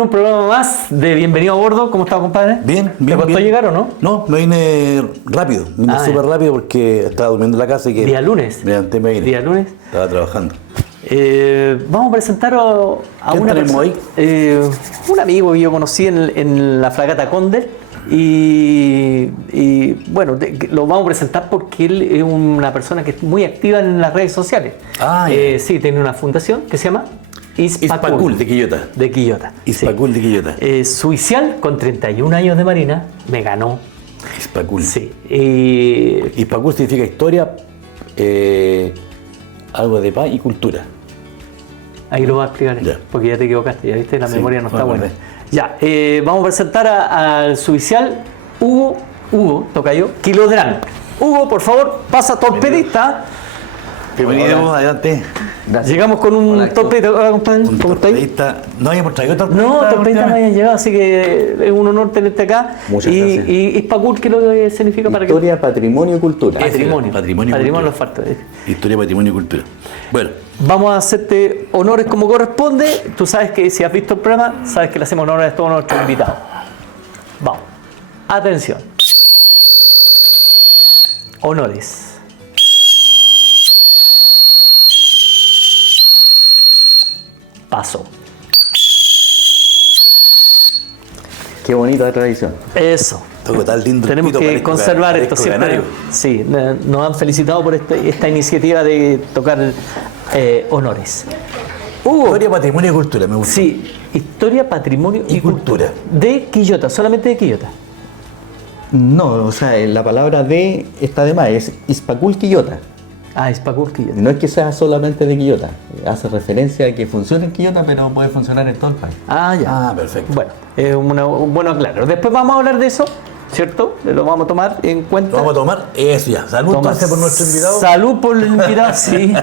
en un programa más de Bienvenido a Bordo. ¿Cómo estás, compadre? Bien, bien. ¿Te costó bien. llegar o no? No, me vine rápido. Vine súper rápido porque estaba durmiendo en la casa y que... Día lunes. Me levanté, me vine. Día lunes. Estaba trabajando. Vamos a presentar a ¿Quién una tenemos persona, hoy? un amigo que yo conocí en la fragata Cóndor y bueno, lo vamos a presentar porque él es una persona que es muy activa en las redes sociales. Sí, tiene una fundación que se llama Ispacul de Quillota. De Quillota. Ispacul de Quillota. Su inicial, con 31 años de marina, me ganó. Ispacul. Sí. Ispacul significa historia, algo de paz y cultura. Ahí lo voy a explicar, Ya. porque ya te equivocaste, ya viste, la Sí, memoria no está me buena. acordé. Ya, vamos a presentar al subicial Hugo, tocayo, Kilodrán. Hugo, por favor, pasa torpedista. Bienvenido, adelante. Gracias. Llegamos con un torpedista. Hola, compadre, Un ¿cómo estáis? torpedista. No habíamos traído torpedista. No, torpedista no últimamente. hayan llegado, así que es un honor tenerte acá. Muchas gracias. Y Ispacul, ¿qué es lo que significa para que? Historia, patrimonio y cultura. Patrimonio. Patrimonio y cultura. nos falta. Historia, patrimonio y cultura. Bueno, Vamos a hacerte honores como corresponde. Tú sabes que si has visto el programa, sabes que le hacemos honores a todos nuestros invitados. Vamos. Atención. Honores. Paso. Qué bonita tradición. Eso. toco tan lindo. el Tenemos pito, que parezco conservar esto parezco siempre. canario. Sí, nos han felicitado por esta iniciativa de tocar honores. Hugo, Historia, patrimonio y cultura, me gusta. sí, historia, patrimonio y Y cultura. De Quillota, solamente de Quillota. No, o sea, la palabra de está de más, es Ispacul Quillota. Ah, Ispacul Quillota. No es que sea solamente de Quillota. Hace referencia a que funciona en Quillota, pero puede funcionar en todo el país. Ah, ya. Ah, perfecto. Bueno, es un bueno aclaro. Después vamos a hablar de eso, ¿cierto? Lo vamos a tomar en cuenta. Lo vamos a tomar eso ya. Salud Toma. entonces por nuestro invitado. Salud por el invitado, sí.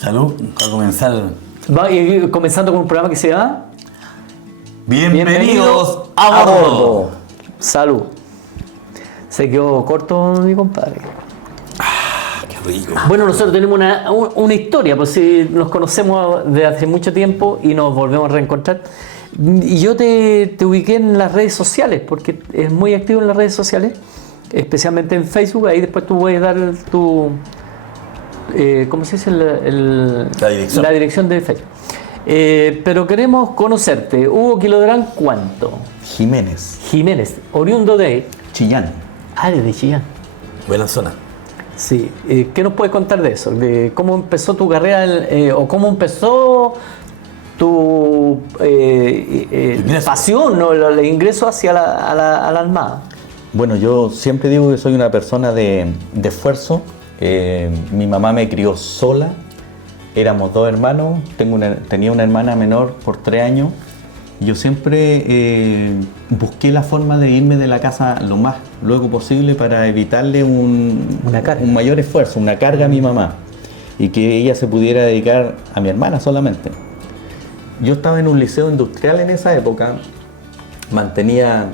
Salud, para comenzar. Comenzando con un programa que se llama Bienvenidos a bordo. Salud. Se quedó corto mi compadre. Qué rico. Bueno, nosotros tenemos una historia, pues si nos conocemos desde hace mucho tiempo y nos volvemos a reencontrar. Y yo te ubiqué en las redes sociales, porque es muy activo en las redes sociales, especialmente en Facebook. Ahí después tú puedes dar tu... ¿cómo se dice? La dirección. De Facebook. Pero queremos conocerte. Hugo Kilodrán, ¿cuánto? Jiménez, Jiménez, oriundo de... Chillán. Ah, de Chillán. Buena zona. Sí. ¿Qué nos puedes contar de eso? De cómo empezó tu carrera o cómo empezó tu Ingreso. pasión, ¿no? El ingreso hacia a la Armada. Bueno, yo siempre digo que soy una persona de esfuerzo. Mi mamá me crió sola. Éramos dos hermanos. Tenía una hermana menor por 3 años. Yo siempre busqué la forma de irme de la casa lo más luego posible para evitarle Una carga. un mayor esfuerzo, una carga a mi mamá, y que ella se pudiera dedicar a mi hermana solamente. Yo estaba en un liceo industrial en esa época,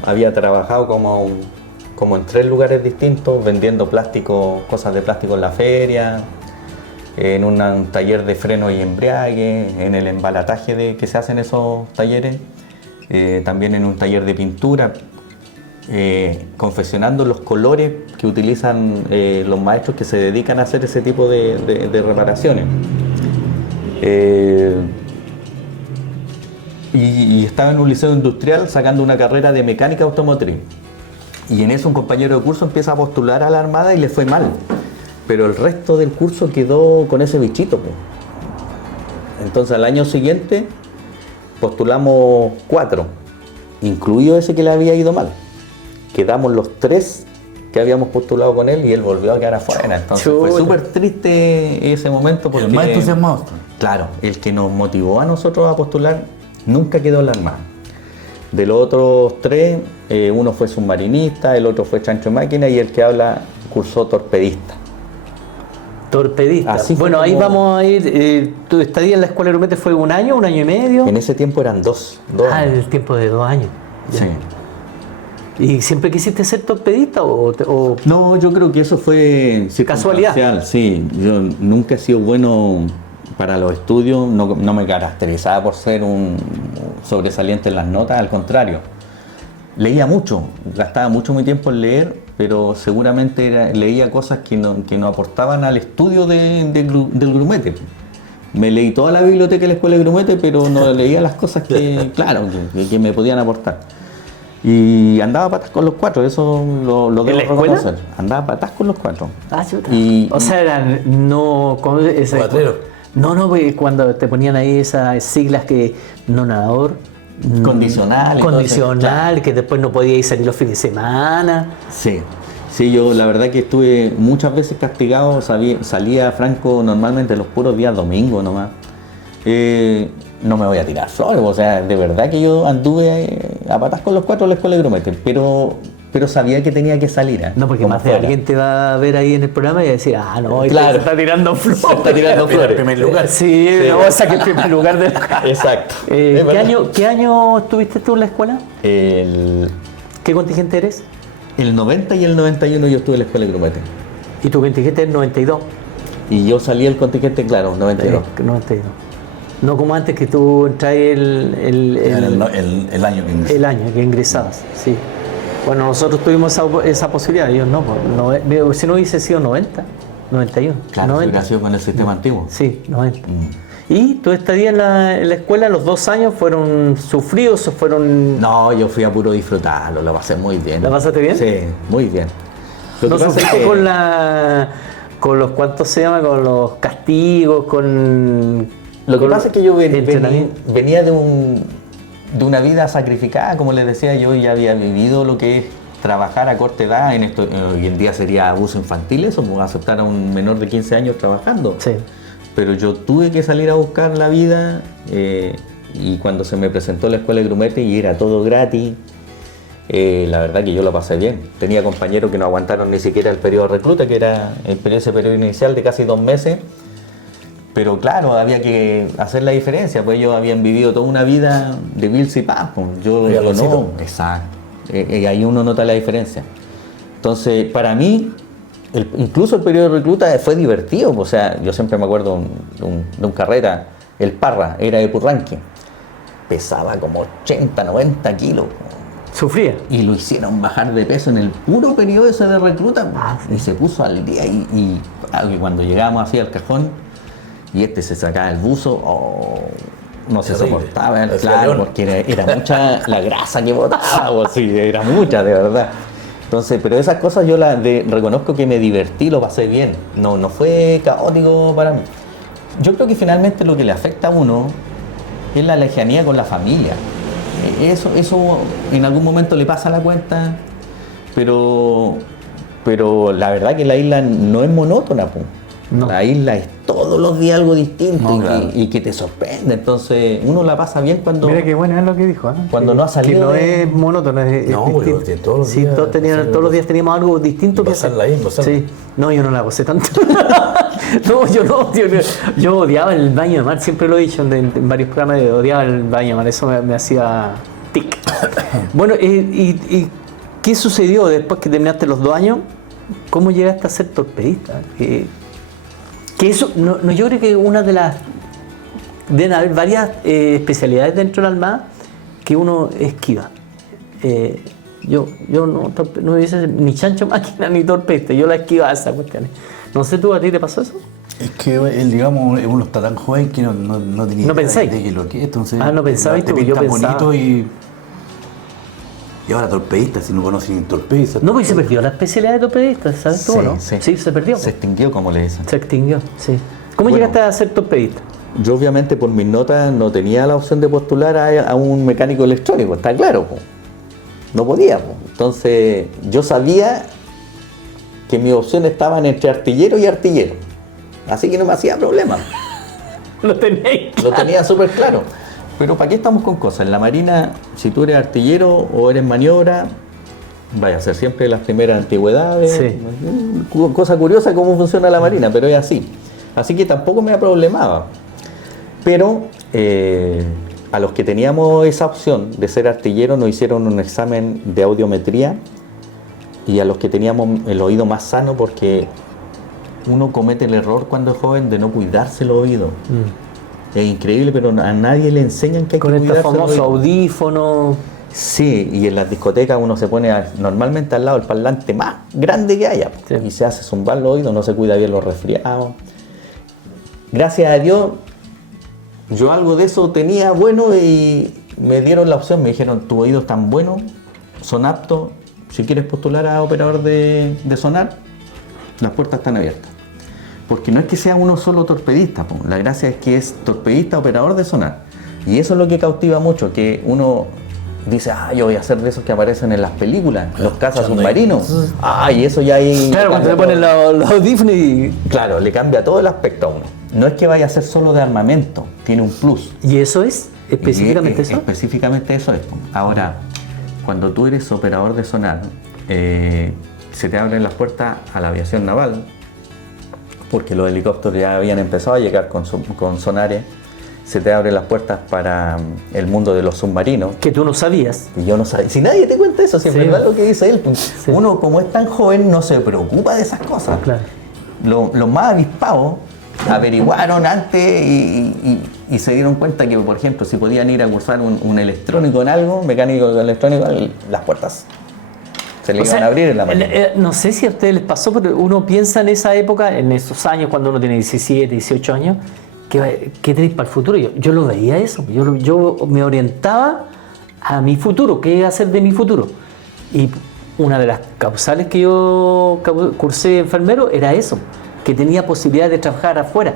había trabajado como en 3 lugares distintos, vendiendo plástico, cosas de plástico en la feria, en un taller de freno y embriague, en el embalataje que se hace en esos talleres, también en un taller de pintura, confeccionando los colores que utilizan los maestros que se dedican a hacer ese tipo de reparaciones. Y estaba en un liceo industrial sacando una carrera de mecánica automotriz. Y en eso un compañero de curso empieza a postular a la Armada y le fue mal. Pero el resto del curso quedó con ese bichito, pues. Entonces al año siguiente postulamos 4, incluido ese que le había ido mal. Quedamos los 3 que habíamos postulado con él y él volvió a quedar afuera. Entonces fue Chuta. súper triste ese momento porque... El más entusiasmado. Claro, el que nos motivó a nosotros a postular nunca quedó en la Armada. De los otros 3, uno fue submarinista, el otro fue chancho de máquina y el que habla cursó torpedista. Torpedista. Así fue Bueno, ahí como- vamos a ir. ¿Tu estadía en la escuela de Grumete fue 1 año, 1 año y medio? En ese tiempo eran 2 Ah, años. el tiempo de 2 años. Ya. Sí. ¿Y siempre quisiste ser torpedista o No, yo creo que eso fue Casualidad. circunstancial, sí. Yo nunca he sido bueno para los estudios no me caracterizaba por ser un sobresaliente en las notas, al contrario. Leía mucho, gastaba mucho mi tiempo en leer, pero seguramente leía cosas que no aportaban al estudio del grumete. Me leí toda la biblioteca de la escuela de grumete, pero no leía las cosas que, claro, que me podían aportar. Y andaba patas con los 4, eso lo debo reconocer. Andaba patas con los 4. Ah, chuta. Y, o sea, eran no... Cuatrero. No, porque cuando te ponían ahí esas siglas que no nadador, condicional. condicional, Entonces, que después no podía ir salir los fines de semana. Sí, yo la verdad que estuve muchas veces castigado, salía Franco normalmente los puros días domingos nomás. No me voy a tirar flores, o sea, de verdad que yo anduve a patas con los 4 en la escuela de grumete, pero sabía que tenía que salir. No, porque como más de fuera. alguien te va a ver ahí en el programa y va a decir, no, Claro. se está tirando flores. Se está tirando flores. En primer lugar. Sí, no, o sea que en primer lugar de la... Exacto. ¿Qué año estuviste tú en la escuela? El ¿Qué contingente eres? 90 y el 91 yo estuve en la escuela de grumete. Y tu contingente es 92. Y yo salí del contingente, claro, 92. 92. No como antes que tú entras el año que ingresé. el año que ingresabas, sí. Bueno, nosotros tuvimos esa posibilidad, ellos no, si no hubiese sido 90, 91. Claro, 90. hubiera sido con el sistema antiguo. Sí, 90. ¿Y tu estadía en la escuela, los 2 años, fueron sufridos o fueron...? No, yo fui a puro disfrutarlo, lo pasé muy bien. ¿La pasaste bien? Sí, muy bien. Lo ¿No que pasa es sufriste que- con los, ¿cuántos se llama? Con los castigos, con... Lo que con pasa es que yo entrenamiento? venía de una vida sacrificada, como les decía, yo ya había vivido lo que es trabajar a corta edad, hoy en día sería abuso infantil eso, pues, aceptar a un menor de 15 años trabajando. Sí. Pero yo tuve que salir a buscar la vida y cuando se me presentó la escuela de grumete y era todo gratis, la verdad que yo lo pasé bien. Tenía compañeros que no aguantaron ni siquiera el periodo de recluta, que era ese periodo inicial de casi 2 meses. Pero claro, había que hacer la diferencia, pues ellos habían vivido toda una vida de Bills y Paz, pues. Yo no. Exacto. Ahí uno nota la diferencia. Entonces, para mí, incluso el periodo de recluta fue divertido. O sea, yo siempre me acuerdo de un carreta, el Parra, era de Purranque. Pesaba como 80, 90 kilos. ¿Sufría? Y lo hicieron bajar de peso en el puro periodo ese de recluta. Y se puso al día. Y cuando llegamos así al cajón, y se sacaba el buzo, no se soportaba, claro, porque era mucha la grasa que botaba, sí, era mucha, de verdad. Entonces, pero esas cosas yo reconozco que me divertí, lo pasé bien, no fue caótico para mí. Yo creo que finalmente lo que le afecta a uno es la lejanía con la familia. Eso en algún momento le pasa la cuenta, pero la verdad que la isla no es monótona, pues. No. La isla es todos los días algo distinto Claro. y que te sorprende. Entonces uno la pasa bien cuando... Mira qué bueno es lo que dijo. Cuando no ha salido Que no de- es monótono, es No, distinto. pero todos los Sí, días todos los días teníamos algo distinto que hacer. pasarla ahí, pasarla. Sí. No, yo no la gocé tanto. No, yo odiaba el baño de mar, siempre lo he dicho en varios programas, odiaba el baño de mar, eso me hacía tic. Bueno, ¿y qué sucedió después que terminaste los 2 años? ¿Cómo llegaste a ser torpedista? Que eso, yo creo que una de las... Deben haber varias especialidades dentro de la Armada que uno esquiva. Yo no hubiese ni chancho máquina ni torpedista, yo la esquivaba esas cuestiones. No sé, ¿tú a ti te pasó eso? Es que él, digamos, uno está tan joven que no tenía ¿No idea pensáis? de que lo que es. Entonces, No pensabais te tú, yo pintan pensaba. bonito y ahora torpedista, si no conocen torpedista. No, porque se perdió la especialidad de torpedista, ¿sabes tú, no? Sí, se perdió. Se extinguió, como le dicen. Se extinguió, sí. ¿Cómo Bueno. llegaste a ser torpedista? Yo obviamente por mis notas no tenía la opción de postular a un mecánico electrónico, está claro, po. No podía, po. Entonces yo sabía que mis opciones estaban entre artillero y artillero, así que no me hacía problema, Lo tenéis. lo tenía súper claro. Pero ¿para qué estamos con cosas? En la Marina, si tú eres artillero o eres maniobra, vaya a ser siempre las primeras antigüedades. Sí. Cosa curiosa cómo funciona la Marina, pero es así. Así que tampoco me problemaba. Pero a los que teníamos esa opción de ser artillero nos hicieron un examen de audiometría y a los que teníamos el oído más sano porque uno comete el error cuando es joven de no cuidarse el oído. Es increíble, pero a nadie le enseñan que hay Con que estos cuidarse el famosos oído. audífonos. Sí, y en las discotecas uno se pone normalmente al lado del parlante más grande que haya, Sí. y se hace zumbar los oídos, no se cuida bien los resfriados. Gracias a Dios, yo algo de eso tenía bueno y me dieron la opción, me dijeron, tus oídos están buenos, son aptos, si quieres postular a operador de sonar, las puertas están abiertas. Porque no es que sea uno solo torpedista, po. La gracia es que es torpedista, operador de sonar. Y eso es lo que cautiva mucho, que uno dice, yo voy a hacer de esos que aparecen en las películas, los cazas submarinos. Y eso ya hay... Claro, cuando le ponen los audífonos y... Claro, le cambia todo el aspecto a uno. No es que vaya a ser solo de armamento, tiene un plus. ¿Y eso es? ¿Específicamente eso? Específicamente eso es. Ahora, cuando tú eres operador de sonar, se te abren las puertas a la aviación naval, porque los helicópteros ya habían empezado a llegar con sonares. Se te abren las puertas para el mundo de los submarinos. Que tú no sabías. Y yo no sabía. Si nadie te cuenta eso, si es Sí. verdad lo que dice él. Sí. Uno, como es tan joven, no se preocupa de esas cosas. Claro. Los más avispados averiguaron antes y se dieron cuenta que, por ejemplo, si podían ir a cursar un electrónico en algo, mecánico electrónico, las puertas se le iban a abrir en la mano. No sé si a ustedes les pasó, pero uno piensa en esa época, en esos años, cuando uno tiene 17, 18 años, ¿qué tenéis para el futuro? Yo lo veía eso, yo me orientaba a mi futuro, qué iba a hacer de mi futuro. Y una de las causales que yo cursé enfermero era eso, que tenía posibilidad de trabajar afuera,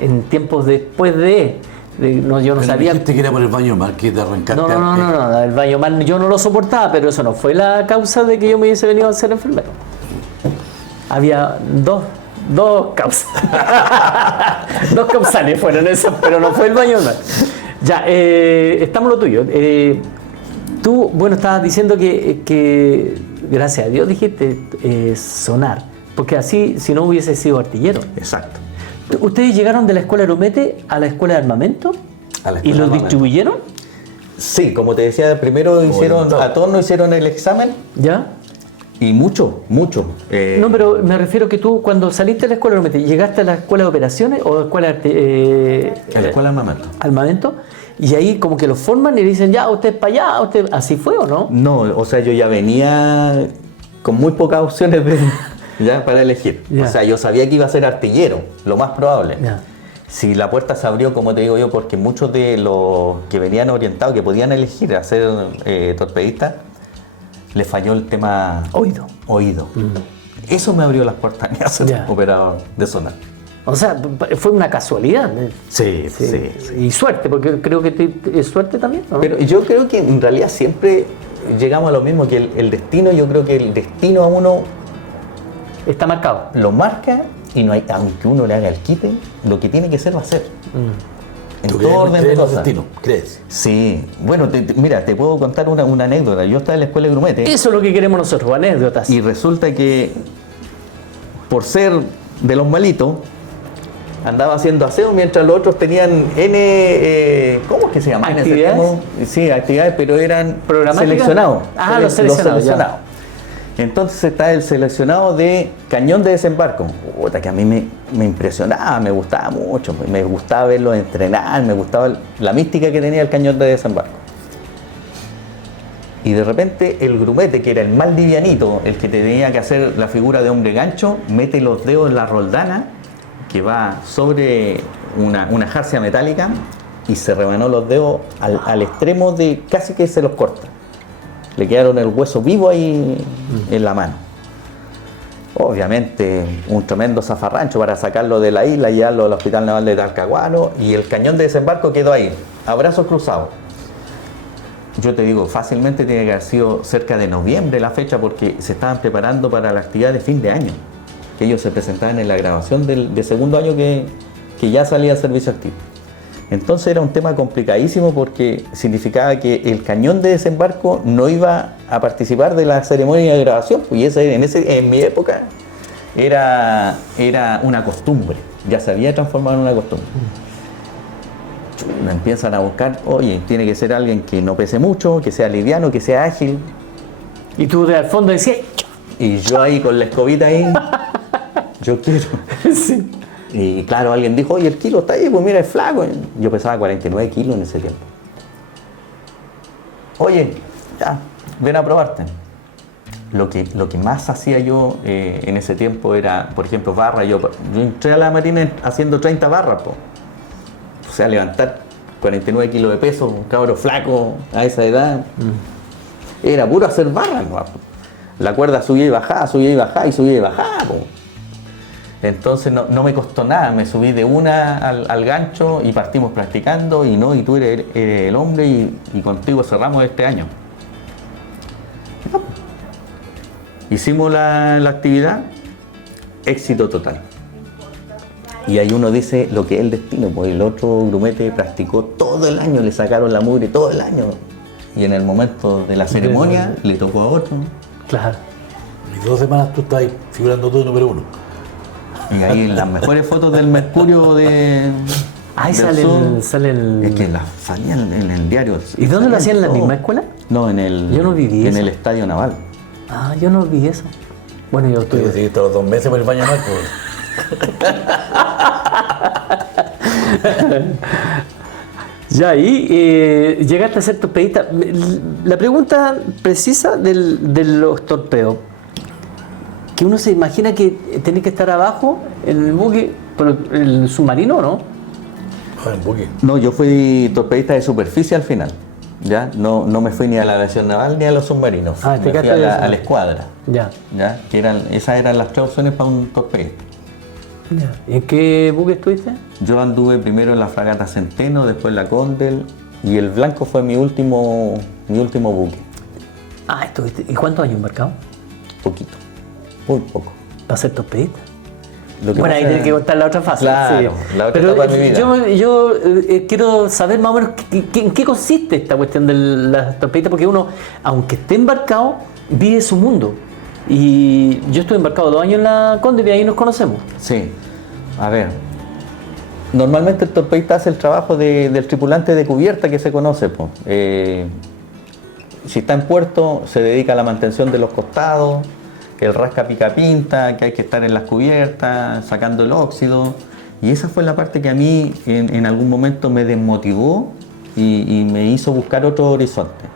en tiempos después yo no sabía... Dijiste que era por el baño mal, que te arrancaste. No, el baño mal yo no lo soportaba, pero eso no fue la causa de que yo me hubiese venido a ser enfermero. Había dos causas. Dos causales fueron esas, pero no fue el baño mal. Ya, estamos lo tuyo. Tú, estabas diciendo que gracias a Dios dijiste sonar, porque así, si no hubiese sido artillero. Exacto. ¿Ustedes llegaron de la escuela de Aromete a la escuela de armamento? A la escuela ¿Y de los armamento. distribuyeron? Sí, como te decía, primero a todos nos hicieron el examen ¿Ya? y mucho. No, pero me refiero que tú cuando saliste de la escuela de armamento, ¿llegaste a la escuela de operaciones o a la escuela de a la escuela de armamento. armamento? Y ahí como que los forman y le dicen, ya, usted es para allá, usted... ¿Así fue o no? No, o sea, yo ya venía con muy pocas opciones ya para elegir. Ya. O sea, yo sabía que iba a ser artillero, lo más probable. Ya. Si la puerta se abrió, como te digo yo, porque muchos de los que venían orientados, que podían elegir a ser torpedistas, les falló el tema Oído. Eso me abrió las puertas a ser Ya. operador de sonar. O sea, fue una casualidad. Sí. Y suerte, porque creo que es suerte también, ¿no? Pero yo creo que en realidad siempre llegamos a lo mismo, que el destino, yo creo que el destino a uno Está marcado. lo marca y no hay, aunque uno le haga el quite, lo que tiene que ser va a ser. En ¿Tú todo orden de crees en los cosas. destinos? ¿Crees? Sí, bueno, mira, te puedo contar una anécdota. Yo estaba en la escuela de grumete Eso es lo que queremos nosotros, anécdotas. y resulta que por ser de los malitos, andaba haciendo aseo mientras los otros tenían ¿cómo es que se llama? ¿Actividades? Sí, actividades, pero eran ¿Programáticas? seleccionados. Los seleccionados, ya. Entonces está el seleccionado de cañón de desembarco. Puta, que a mí me impresionaba, me gustaba mucho, me gustaba verlo entrenar, me gustaba la mística que tenía el cañón de desembarco. Y de repente el grumete, que era el más livianito, el que tenía que hacer la figura de hombre gancho, mete los dedos en la roldana que va sobre una jarcia metálica y se rebanó los dedos al extremo de casi que se los corta. Le quedaron el hueso vivo ahí en la mano. Obviamente un tremendo zafarrancho para sacarlo de la isla y llevarlo al Hospital Naval de Talcahuano, y el cañón de desembarco quedó ahí, a brazos cruzados. Yo te digo, fácilmente tiene que haber sido cerca de noviembre la fecha, porque se estaban preparando para la actividad de fin de año, que ellos se presentaban en la grabación de segundo año que ya salía al servicio activo. Entonces era un tema complicadísimo, porque significaba que el cañón de desembarco no iba a participar de la ceremonia de grabación, y en mi época era una costumbre, ya se había transformado en una costumbre. Me empiezan a buscar, oye, tiene que ser alguien que no pese mucho, que sea liviano, que sea ágil. Y tú de al fondo decías, Y yo ahí con la escobita ahí, yo quiero. Sí. Y claro, alguien dijo, oye, el kilo está ahí, pues mira, es flaco. Yo pesaba 49 kilos en ese tiempo. Oye, ya, ven a probarte. Lo que más hacía yo en ese tiempo era, por ejemplo, barra. Yo entré a la Marina haciendo 30 barras, po. O sea, levantar 49 kilos de peso, un cabro flaco a esa edad. Era puro hacer barras, ¿no? La cuerda subía y bajaba, subía y bajaba y subía y bajaba, po. Entonces no me costó nada, me subí de una al gancho y partimos practicando y tú eres el hombre y contigo cerramos este año. Hicimos la actividad, éxito total. Y ahí uno dice lo que es el destino, pues el otro grumete practicó todo el año, le sacaron la mugre todo el año. Y en el momento de la ceremonia le tocó a otro. Claro. Y 2 semanas tú estás ahí figurando tú número 1. Y ahí en las mejores fotos del Mercurio de... Ahí del sale el... Es que las salían en el diario. ¿Y dónde lo hacían? ¿En la todo. misma escuela? No, en el... Yo no viví en eso. el Estadio Naval. Ah, yo no vi eso. Bueno, yo Tú estuve... decidiste los 2 meses por el baño mal, pues. Ya ahí llegaste a ser torpedista. La pregunta precisa de los torpedos. Que uno se imagina que tenés que estar abajo en el buque, pero el submarino, ¿no? Ah, en buque. No, yo fui torpedista de superficie al final. ¿Ya? No me fui ni a la aviación naval ni a los submarinos. Ah, te me fui quedaste a de- la escuadra. Ya. ¿Ya? Que esas eran las 3 opciones para un torpedista. Ya. ¿En qué buque estuviste? Yo anduve primero en la fragata Centeno, después la Condel y el Blanco fue mi último buque. Ah, estuviste. ¿Y cuántos años embarcado? Poquito, muy poco. Para ser torpedista. Lo que Bueno, ahí pasa- tienes que contar la otra fase. Claro, la otra Pero etapa de mi vida. yo quiero saber más o menos en qué consiste esta cuestión de las torpedistas, porque uno, aunque esté embarcado, vive su mundo. Y yo estuve embarcado 2 años en la Conde y ahí nos conocemos. Sí, a ver. Normalmente el torpedista hace el trabajo del tripulante de cubierta que se conoce, po. Si está en puerto, se dedica a la mantención de los costados, el rasca pica pinta, que hay que estar en las cubiertas, sacando el óxido. Y esa fue la parte que a mí en algún momento me desmotivó y me hizo buscar otro horizonte.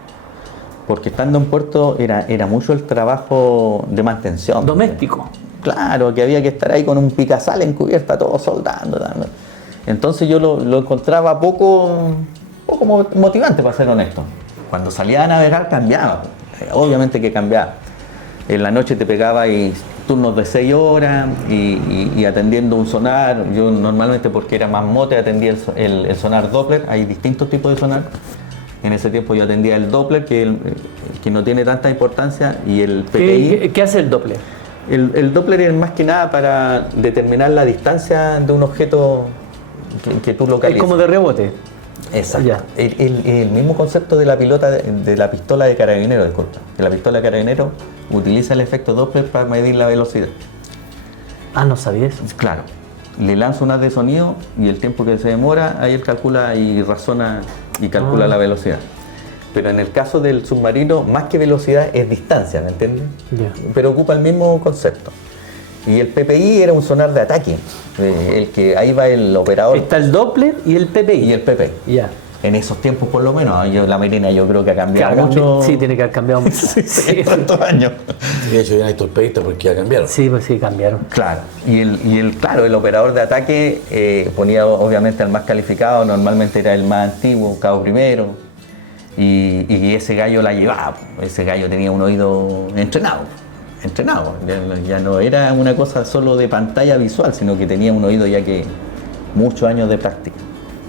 Porque estando en puerto era mucho el trabajo de mantención. Doméstico. Claro, que había que estar ahí con un picasal en cubierta, todo soldando. Dando. Entonces yo lo encontraba poco motivante, para ser honesto. Cuando salía a navegar cambiaba, obviamente que cambiaba. En la noche te pegaba y turnos de 6 horas y atendiendo un sonar. Yo normalmente, porque era más mote, atendía el sonar Doppler. Hay distintos tipos de sonar. En ese tiempo yo atendía el Doppler, que no tiene tanta importancia, y el PPI. ¿Qué hace el Doppler? El Doppler es más que nada para determinar la distancia de un objeto que tú Es localizas. como de rebote. Exacto. Ya. El mismo concepto de la pistola de carabinero, disculpa. Que la pistola de carabinero utiliza el efecto Doppler para medir la velocidad. Ah, no sabía eso. Claro. Le lanza un haz de sonido y el tiempo que se demora, ahí él calcula y razona y calcula la velocidad. Pero en el caso del submarino, más que velocidad es distancia, ¿me entiendes? Ya. Pero ocupa el mismo concepto. Y el PPI era un sonar de ataque, el que ahí va el operador Está el Doppler y el PPI. y el PPI. Ya. En esos tiempos, por lo menos, la Marina yo creo que ha cambiado mucho. Sí, tiene que haber cambiado mucho. Sí, tantos años. Y de hecho ya hay torpedistas porque ya cambiaron. sí, pues sí, cambiaron. Claro, claro, el operador de ataque ponía obviamente al más calificado, normalmente era el más antiguo, cabo primero, y ese gallo la llevaba, ese gallo tenía un oído entrenado, ya no era una cosa solo de pantalla visual, sino que tenía un oído ya que muchos años de práctica.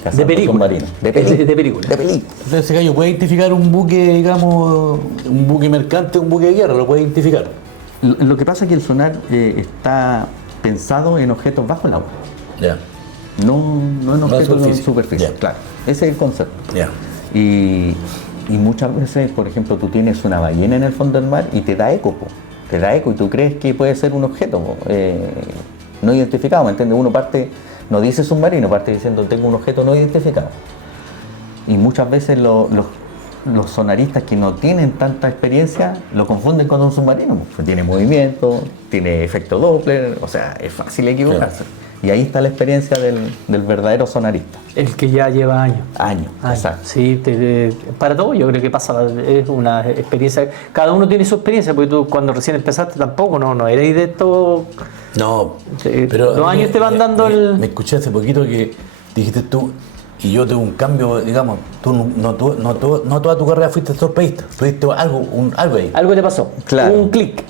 De película. De película. De película. De película. Entonces ese gallo puede identificar un buque, digamos, un buque mercante, un buque de guerra, lo puede identificar. Lo que pasa es que el sonar está pensado en objetos bajo el agua, Ya, no en objetos en superficie. superficie. Ya. Claro, ese es el concepto. ya. Y muchas veces, por ejemplo, tú tienes una ballena en el fondo del mar y te da eco, po. Te da eco y tú crees que puede ser un objeto no identificado, ¿me entiendes? Uno parte, no dice submarino, parte diciendo tengo un objeto no identificado. Y muchas veces los sonaristas que no tienen tanta experiencia lo confunden con un submarino. Pues tiene movimiento, tiene efecto Doppler, o sea, es fácil equivocarse. Y ahí está la experiencia del verdadero sonarista. El que ya lleva años. Años, exacto. Sí, para todo yo creo que pasa, es una experiencia, cada uno tiene su experiencia, porque tú cuando recién empezaste tampoco, no eres de esto. No, pero los años te van dando Me escuché hace poquito que dijiste tú, y yo tuve un cambio, digamos, tú no toda tu carrera fuiste torpeísta, tuviste algo ahí. Algo te pasó, Claro. un clic.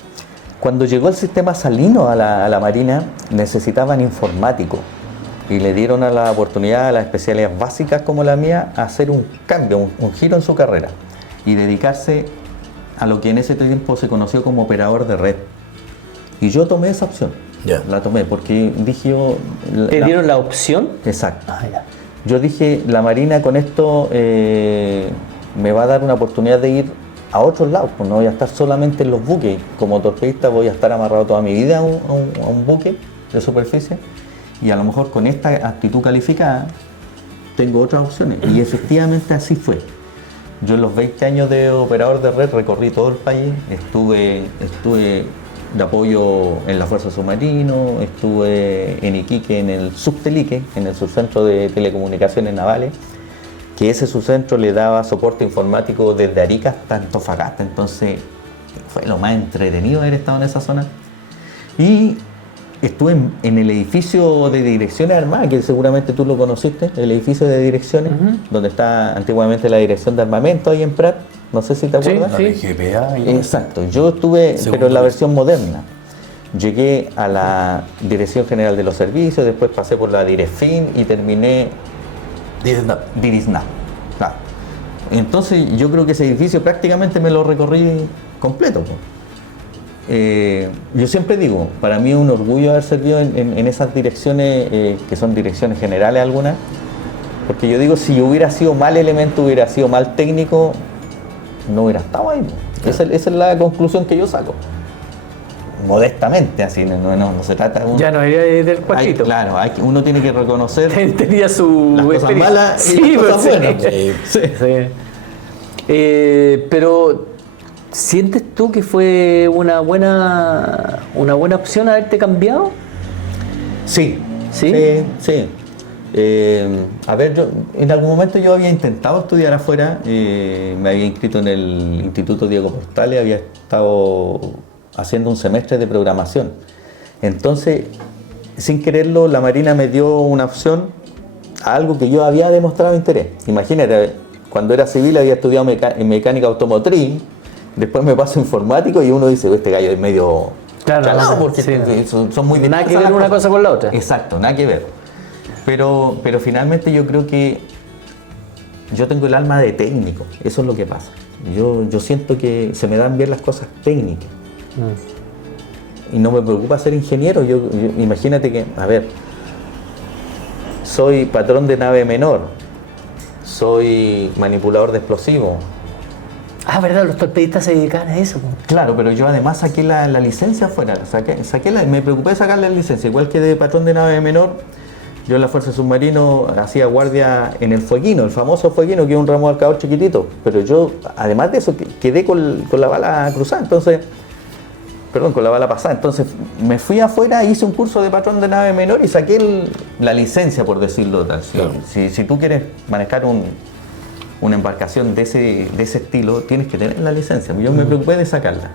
Cuando llegó el sistema salino a la Marina, necesitaban informático y le dieron a la oportunidad a las especialidades básicas como la mía a hacer un cambio, un giro en su carrera y dedicarse a lo que en ese tiempo se conoció como operador de red. Y yo tomé esa opción, la tomé porque dije yo... ¿Te dieron la opción? Exacto. Ya. Yo dije, la Marina con esto me va a dar una oportunidad de ir a otros lados, pues no voy a estar solamente en los buques. Como torpedista voy a estar amarrado toda mi vida a un buque de superficie y a lo mejor con esta actitud calificada tengo otras opciones. Y efectivamente así fue. Yo en los 20 años de operador de red recorrí todo el país, estuve de apoyo en la Fuerza Submarino, estuve en Iquique, en el Subtelique, en el Subcentro de Telecomunicaciones Navales, que ese subcentro le daba soporte informático desde Arica hasta Antofagasta, entonces fue lo más entretenido haber estado en esa zona. Y estuve en el edificio de direcciones armadas, que seguramente tú lo conociste, el edificio de direcciones, donde está antiguamente la dirección de armamento ahí en Prat, no sé si te acuerdas. Sí. GPA y Exacto, yo estuve, pero en la versión moderna. Llegué a la Dirección General de los Servicios, después pasé por la Direfin y terminé Dirisnap. Claro. Entonces yo creo que ese edificio prácticamente me lo recorrí completo. Yo siempre digo, para mí es un orgullo haber servido en esas direcciones, que son direcciones generales algunas, porque yo digo, si yo hubiera sido mal elemento, hubiera sido mal técnico, no hubiera estado ahí. Esa es la conclusión que yo saco. Modestamente, así, no se trata de Ya no era del cuartito. Claro, uno tiene que reconocer tenía su las cosas experiencia. malas y las cosas buenas. Pero ¿sientes tú que fue una buena opción haberte cambiado? Sí. ¿Sí? Sí. A ver, yo en algún momento yo había intentado estudiar afuera, me había inscrito en el Instituto Diego Portales, había estado haciendo un semestre de programación. Entonces, sin quererlo, la Marina me dio una opción a algo que yo había demostrado interés. Imagínate, cuando era civil había estudiado mecánica automotriz, después me paso informático y uno dice, este gallo es medio chalado, porque son muy nada que ver una cosa con la otra. Exacto, nada que ver. Pero finalmente yo creo que yo tengo el alma de técnico, eso es lo que pasa. Yo siento que se me dan bien las cosas técnicas. Y no me preocupa ser ingeniero. Yo imagínate que, a ver, soy patrón de nave menor, soy manipulador de explosivos. Ah, verdad, los torpedistas se dedican a eso. Claro, pero yo además saqué la licencia afuera, me preocupé de sacar la licencia, igual que de patrón de nave menor. Yo en la Fuerza Submarino hacía guardia en el fueguino, el famoso fueguino, que es un ramo de alcabor chiquitito, pero yo, además de eso, quedé con la bala cruzada, con la bala pasada. Entonces me fui afuera, hice un curso de patrón de nave menor y saqué la licencia, por decirlo tal. Claro. Si tú quieres manejar una embarcación de ese estilo, tienes que tener la licencia. Yo me preocupé de sacarla.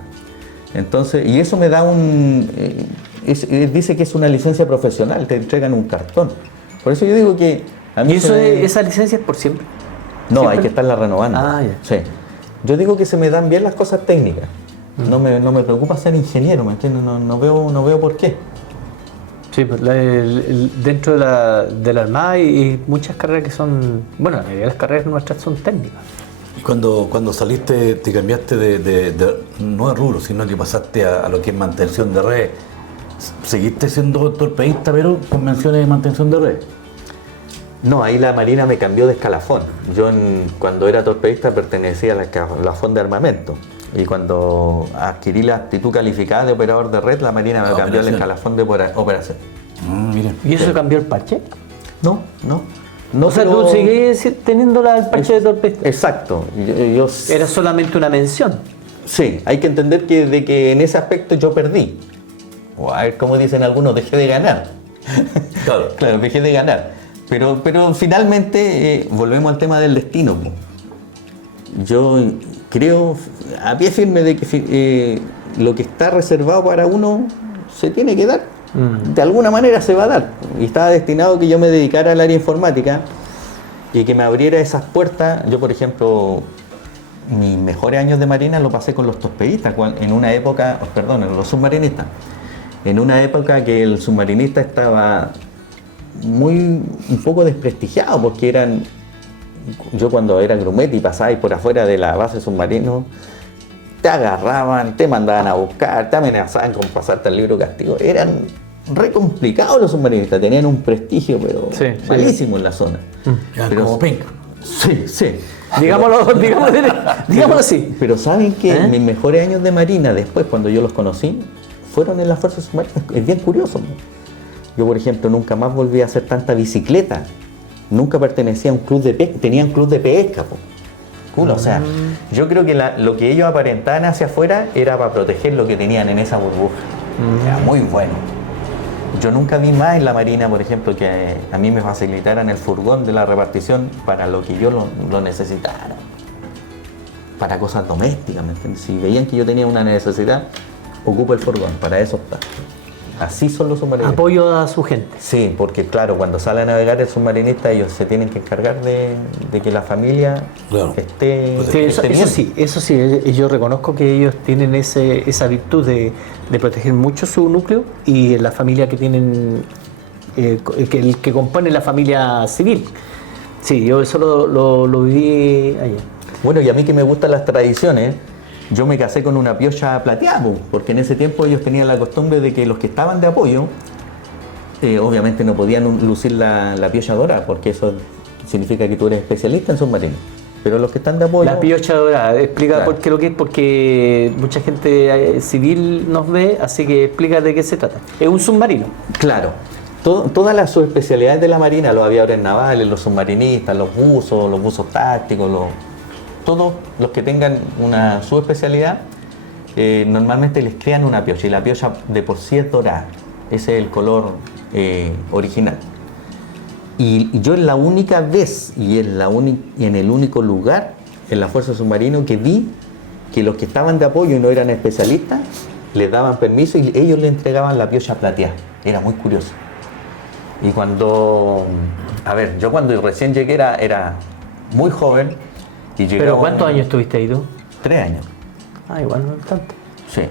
Entonces, y eso me da dice que es una licencia profesional, te entregan un cartón. Por eso yo digo que a mí... ¿Y esa licencia es por siempre? No, ¿Siempre? hay que estarla renovando. Ah, ya. Sí. Yo digo que se me dan bien las cosas técnicas. No me preocupa ser ingeniero, ¿me entiendes? No veo por qué. Sí, pues dentro de la Armada hay muchas carreras que son... Bueno, la mayoría de las carreras nuestras son técnicas. Y cuando saliste, te cambiaste no de rubro, sino que pasaste a lo que es mantención de red. Seguiste siendo torpedista, pero con menciones de mantención de red. No, ahí la Marina me cambió de escalafón. Yo cuando era torpedista pertenecía al escalafón de armamento. Y cuando adquirí la actitud calificada de operador de red, la Marina me cambió al escalafón de operación. Mire. ¿Y eso cambió el parche? No. No, o sea, pero- tú sigues teniendo el parche de torpeza. Exacto. Era solamente una mención. Sí, hay que entender de que en ese aspecto yo perdí. O a ver, como dicen algunos, dejé de ganar. Claro. Claro, dejé de ganar. Pero finalmente volvemos al tema del destino, po. Yo creo a pie firme de que lo que está reservado para uno se tiene que dar. De alguna manera se va a dar. Y estaba destinado a que yo me dedicara al área informática y que me abriera esas puertas. Yo, por ejemplo, mis mejores años de marina lo pasé con los torpedistas, en una época, perdón, los submarinistas. En una época que el submarinista estaba un poco desprestigiado, porque yo cuando era grumete y pasaba por afuera de la base submarino, te agarraban, te mandaban a buscar, te amenazaban con pasarte al libro castigo. Eran re complicados los submarinistas, tenían un prestigio, pero Sí, malísimo en la zona. Eran Pero- como pink. Sí, sí. Digámoslo así. Pero ¿saben que mis mejores años de marina, después, cuando yo los conocí, fueron en las fuerzas submarinas? Es bien curioso, ¿no? Yo, por ejemplo, nunca más volví a hacer tanta bicicleta. Nunca pertenecía a un club de pesca. Tenían club de pesca, po. Cool, o sea, yo creo que lo que ellos aparentaban hacia afuera era para proteger lo que tenían en esa burbuja. Era muy bueno. Yo nunca vi más en la marina, por ejemplo, que a mí me facilitaran el furgón de la repartición para lo que yo lo necesitara. Para cosas domésticas, ¿me entiendes? Si veían que yo tenía una necesidad, ocupo el furgón, para eso está. Así son los submarinistas. Apoyo a su gente. Sí, porque claro, cuando sale a navegar el submarinista, ellos se tienen que encargar de que la familia Claro. esté, Sí, esté bien. eso sí, yo reconozco que ellos tienen esa virtud de proteger mucho su núcleo y la familia que tienen, el que compone la familia civil. Sí, yo eso lo viví allá. Bueno, y a mí que me gustan las tradiciones, yo me casé con una piocha plateada, po, porque en ese tiempo ellos tenían la costumbre de que los que estaban de apoyo, obviamente no podían lucir la piocha dorada, porque eso significa que tú eres especialista en submarinos. Pero los que están de apoyo... La piocha dorada, explica Claro. por qué lo que es, porque mucha gente civil nos ve, así que explica de qué se trata. Es un submarino. Claro. Todas las subespecialidades de la marina, los aviadores navales, los submarinistas, los buzos tácticos, todos los que tengan una subespecialidad, normalmente les crean una piocha, y la piocha de por sí es dorada. Ese es el color original. Y yo es la única vez y en el único lugar en la Fuerza Submarino que vi que los que estaban de apoyo y no eran especialistas les daban permiso y ellos le entregaban la piocha plateada. Era muy curioso. Y yo cuando recién llegué era muy joven y llegué ¿Pero cuántos años estuviste ahí tú? 3 años. Ah, igual no es tanto. Sí.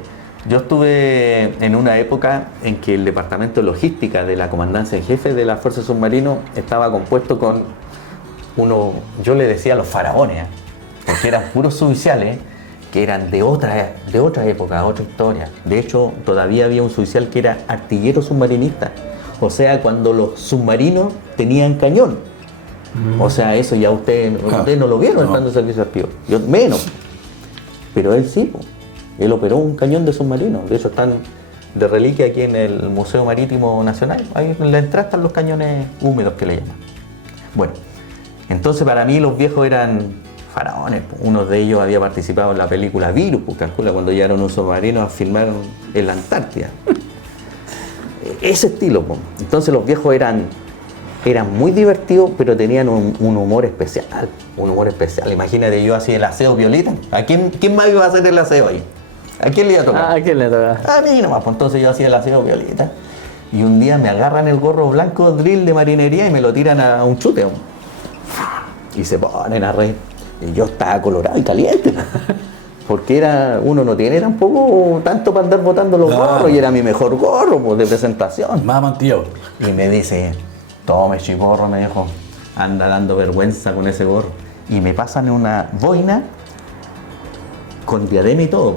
Yo estuve en una época en que el departamento de logística de la comandancia en jefe de la Fuerza Submarino estaba compuesto con yo le decía los faraones, porque eran puros suboficiales que eran de otra época, otra historia. De hecho, todavía había un suboficial que era artillero submarinista, o sea, cuando los submarinos tenían cañón. O sea, eso ya ustedes no lo vieron entrando en servicio activo. Yo menos. Pero él sí, po. Él operó un cañón de submarino. De hecho, están de reliquia aquí en el Museo Marítimo Nacional. Ahí en la entrada están los cañones húmedos que le llaman. Bueno, entonces para mí los viejos eran faraones. Uno de ellos había participado en la película Virus, pues calcula cuando llegaron un submarino a filmar en la Antártida. Ese estilo, pues. Entonces los viejos eran muy divertidos, pero tenían un humor especial. Un humor especial. Imagínate, yo hacía el aseo violita. ¿A quién más iba a hacer el aseo ahí? ¿A quién le iba a tocar? ¿A quién le toca? A mí nomás, pues entonces yo hacía el aseo violeta. Y un día me agarran el gorro blanco drill de marinería y me lo tiran a un chute. Y se ponen a reír. Y yo estaba colorado y caliente. Porque uno no tiene tampoco tanto para andar botando los gorros y era mi mejor gorro pues, de presentación. Más amantillado. Y me dice, tome chiporro, me dijo, anda dando vergüenza con ese gorro. Y me pasan una boina con diadema y todo.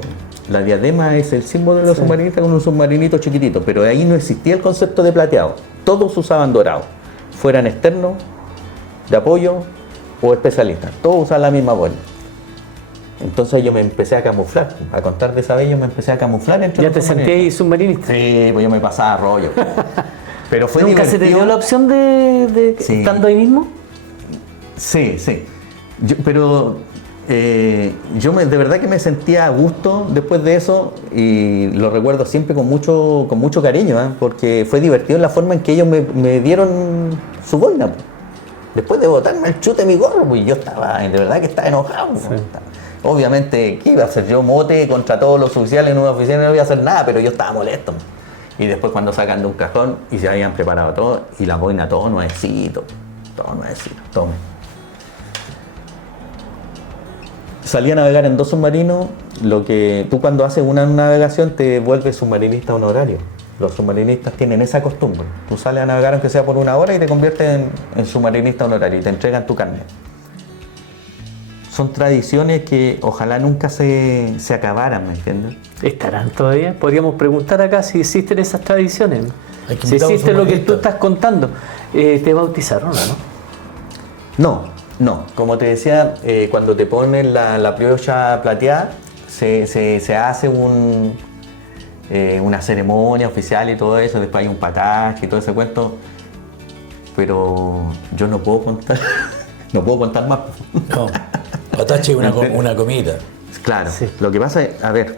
La diadema es el símbolo de los submarinistas con un submarinito chiquitito, pero ahí no existía el concepto de plateado. Todos usaban dorado, fueran externos, de apoyo o especialistas. Todos usaban la misma boina. Entonces yo me empecé a camuflar. A contar de esa vez yo me empecé a camuflar entre ¿Ya los te sentías ahí submarinista? Sí, pues yo me pasaba rollo. Pero fue ¿Nunca se te divertido. dio la opción de Sí. estando ahí mismo? Sí, sí. De verdad que me sentía a gusto después de eso y lo recuerdo siempre con mucho cariño, ¿eh? Porque fue divertido la forma en que ellos me dieron su boina. Pues. Después de botarme el chute mi gorro, pues yo de verdad que estaba enojado. Sí. Obviamente, ¿qué iba a hacer yo? Mote contra todos los oficiales en una oficina, no iba a hacer nada, pero yo estaba molesto. Y después cuando sacan de un cajón y se habían preparado todo y la boina todo nuevecito. Tome. Salí a navegar en 2 submarinos, lo que tú cuando haces una navegación te vuelves submarinista honorario. Los submarinistas tienen esa costumbre. Tú sales a navegar aunque sea por 1 hora y te conviertes en submarinista honorario y te entregan tu carnet. Son tradiciones que ojalá nunca se acabaran, ¿me entiendes? ¿Estarán todavía? Podríamos preguntar acá si existen esas tradiciones. Si existe lo que tú estás contando. ¿Te bautizaron o no? No, como te decía, cuando te ponen la piocha plateada, se hace una ceremonia oficial y todo eso, después hay un pataje y todo ese cuento, pero yo no puedo contar, no puedo contar más. No, patache es una comida. Claro, sí. Lo que pasa es, a ver,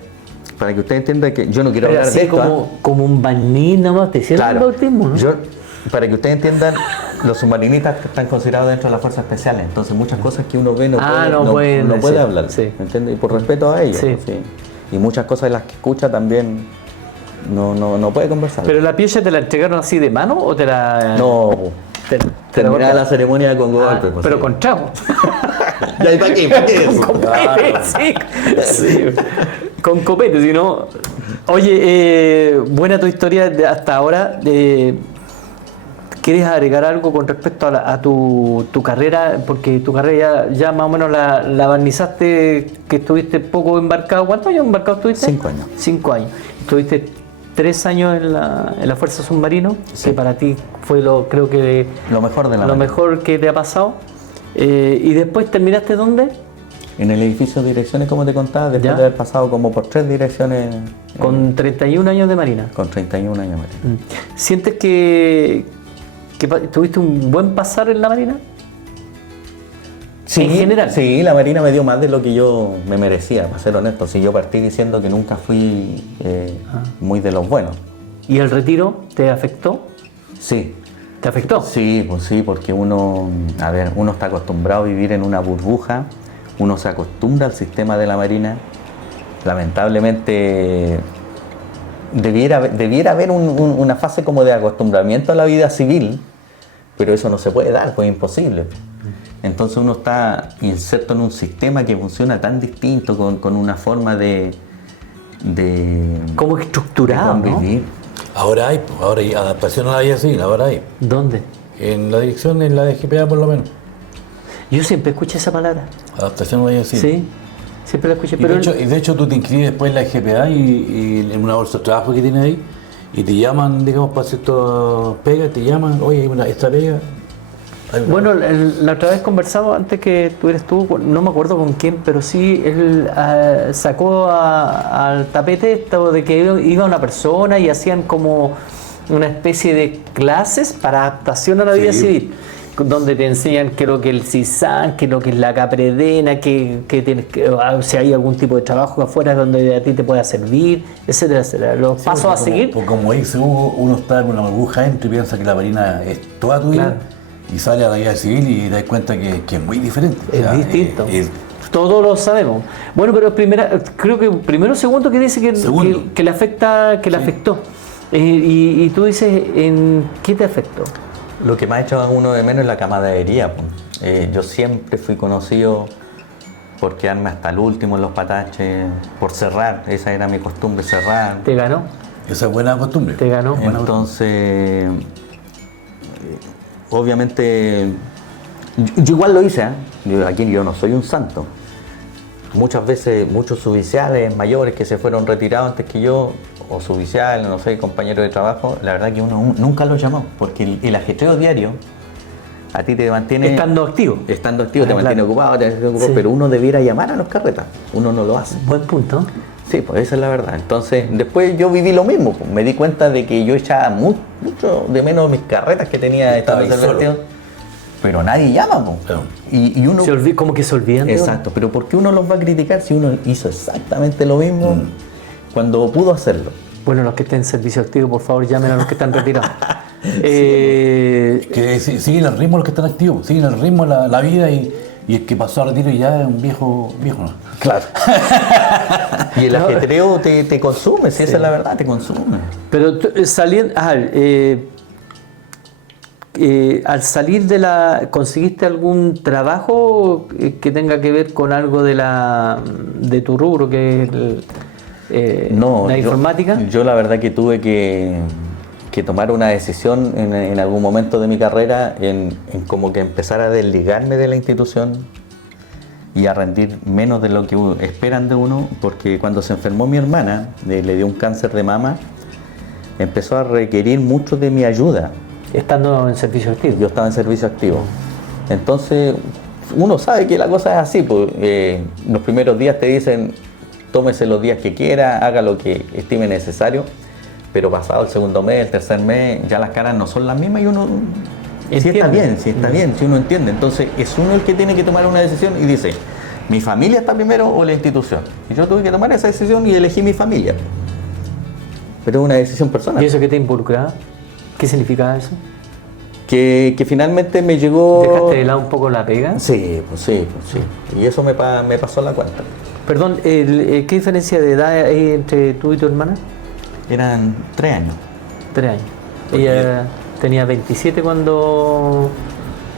para que usted entienda que yo no quiero hablar de esto. Como un bañín nomás, te hicieron el bautismo, ¿no? Para que ustedes entiendan, los submarinistas están considerados dentro de las fuerzas especiales, entonces muchas cosas que uno ve no puede hablar, sí. ¿Me entiendes? Y por respeto a ellos. Sí. Sí. Y muchas cosas de las que escucha también no puede conversar. ¿Pero la piocha te la entregaron así de mano o te la...? No, terminaba la ceremonia con golpe. Pero con trago. ¿Y para qué? ¿Para qué? Con copete, sí. Con copete, si no... Oye, buena tu historia hasta ahora. ¿Quieres agregar algo con respecto a tu carrera? Porque tu carrera ya más o menos la barnizaste, que estuviste poco embarcado. ¿Cuántos años embarcado estuviste? 5 años. 5 años. Estuviste 3 años en la Fuerza Submarino, sí. Que para ti fue creo que lo mejor de lo mejor que te ha pasado. ¿Y después terminaste dónde? En el edificio de direcciones, como te contaba, después de haber pasado como por 3 direcciones. Con 31 años de Marina. Con 31 años de Marina. ¿Sientes que tuviste un buen pasar en la Marina? Sí, en general. Sí, la Marina me dio más de lo que yo me merecía, para ser honesto. Si yo partí diciendo que nunca fui muy de los buenos. ¿Y el retiro te afectó? Sí. ¿Te afectó? Sí, pues sí, porque uno está acostumbrado a vivir en una burbuja, uno se acostumbra al sistema de la Marina. Lamentablemente debiera haber una fase como de acostumbramiento a la vida civil, pero eso no se puede dar, pues es imposible. Entonces uno está inserto en un sistema que funciona tan distinto, con una forma de como estructurado, de convivir. ¿No? Ahora hay adaptación a la vida civil, ahora hay. ¿Dónde? En la dirección, en la de GPA por lo menos. Yo siempre escuché esa palabra. Adaptación a la vida civil. Sí, siempre la escuché. De hecho tú te inscribes después en la GPA y en una bolsa de trabajo que tienes ahí y te llaman, digamos, para hacer esto pega, te llaman, oye, esta pega. Bueno, la otra vez conversamos antes que estuvieras tú, no me acuerdo con quién, pero sí, él sacó al tapete esto de que iba una persona y hacían como una especie de clases para adaptación a la vida civil, donde te enseñan qué es lo que es el CISAN, qué es lo que es la capredena, que tienes si hay algún tipo de trabajo afuera donde a ti te pueda servir, etcétera, etcétera. Los pasos a seguir. Como dice Hugo, uno está en una burbuja dentro y piensa que la Marina es toda tu vida. Claro. Y sale a la vida civil y te das cuenta que es muy diferente. Es distinto. Todos lo sabemos. Bueno, pero creo que primero o segundo que dice que le afecta, que le afectó. Y tú dices, ¿en qué te afectó? Lo que me ha hecho a uno de menos es la camaradería. Yo siempre fui conocido por quedarme hasta el último en los pataches, por cerrar. Esa era mi costumbre, cerrar. ¿Te ganó? Esa es buena costumbre. ¿Te ganó? Entonces... Obviamente, yo igual lo hice, Aquí yo no soy un santo. Muchas veces, muchos suboficiales mayores que se fueron retirados antes que yo, o suboficiales, no sé, compañeros de trabajo, la verdad que uno nunca los llamó, porque el ajetreo diario a ti te mantiene... Estando activo, te mantiene ocupado, pero uno debiera llamar a los carretas, uno no lo hace. Buen punto. Sí, pues esa es la verdad. Entonces, después yo viví lo mismo. Pues. Me di cuenta de que yo echaba mucho de menos mis carretas que tenía esta vez. pero nadie llama, po. Claro. Y uno... Como que se olvidan de uno. Exacto, pero ¿por qué uno los va a criticar si uno hizo exactamente lo mismo cuando pudo hacerlo? Bueno, los que estén en servicio activo, por favor, llamen a los que están retirados. Que siguen el ritmo los que están activos, siguen el ritmo la vida y el que pasó a retiro ya es un viejo, ¿no? Claro. Y el ajetreo te consume, si esa es la verdad, te consume. Pero saliendo, al salir ¿conseguiste algún trabajo que tenga que ver con algo de tu rubro, que es la informática? Yo la verdad que tuve que tomar una decisión en algún momento de mi carrera en como que empezar a desligarme de la institución y a rendir menos de lo que esperan de uno, porque cuando se enfermó mi hermana, le dio un cáncer de mama, empezó a requerir mucho de mi ayuda. Estando en servicio activo. Yo estaba en servicio activo. Entonces, uno sabe que la cosa es así, pues, los primeros días te dicen, tómese los días que quiera, haga lo que estime necesario, pero pasado el segundo mes, el tercer mes, ya las caras no son las mismas y uno... Si está bien, si uno entiende. Entonces, es uno el que tiene que tomar una decisión y dice, ¿mi familia está primero o la institución? Y yo tuve que tomar esa decisión y elegí mi familia. Pero es una decisión personal. ¿Y eso qué te involucraba? ¿Qué significaba eso? Que finalmente me llegó... ¿Dejaste de lado un poco la pega? Sí. Y eso me pasó la cuenta. Perdón, ¿qué diferencia de edad hay entre tú y tu hermana? Eran 3 años. 3 años. Ella tenía 27 cuando...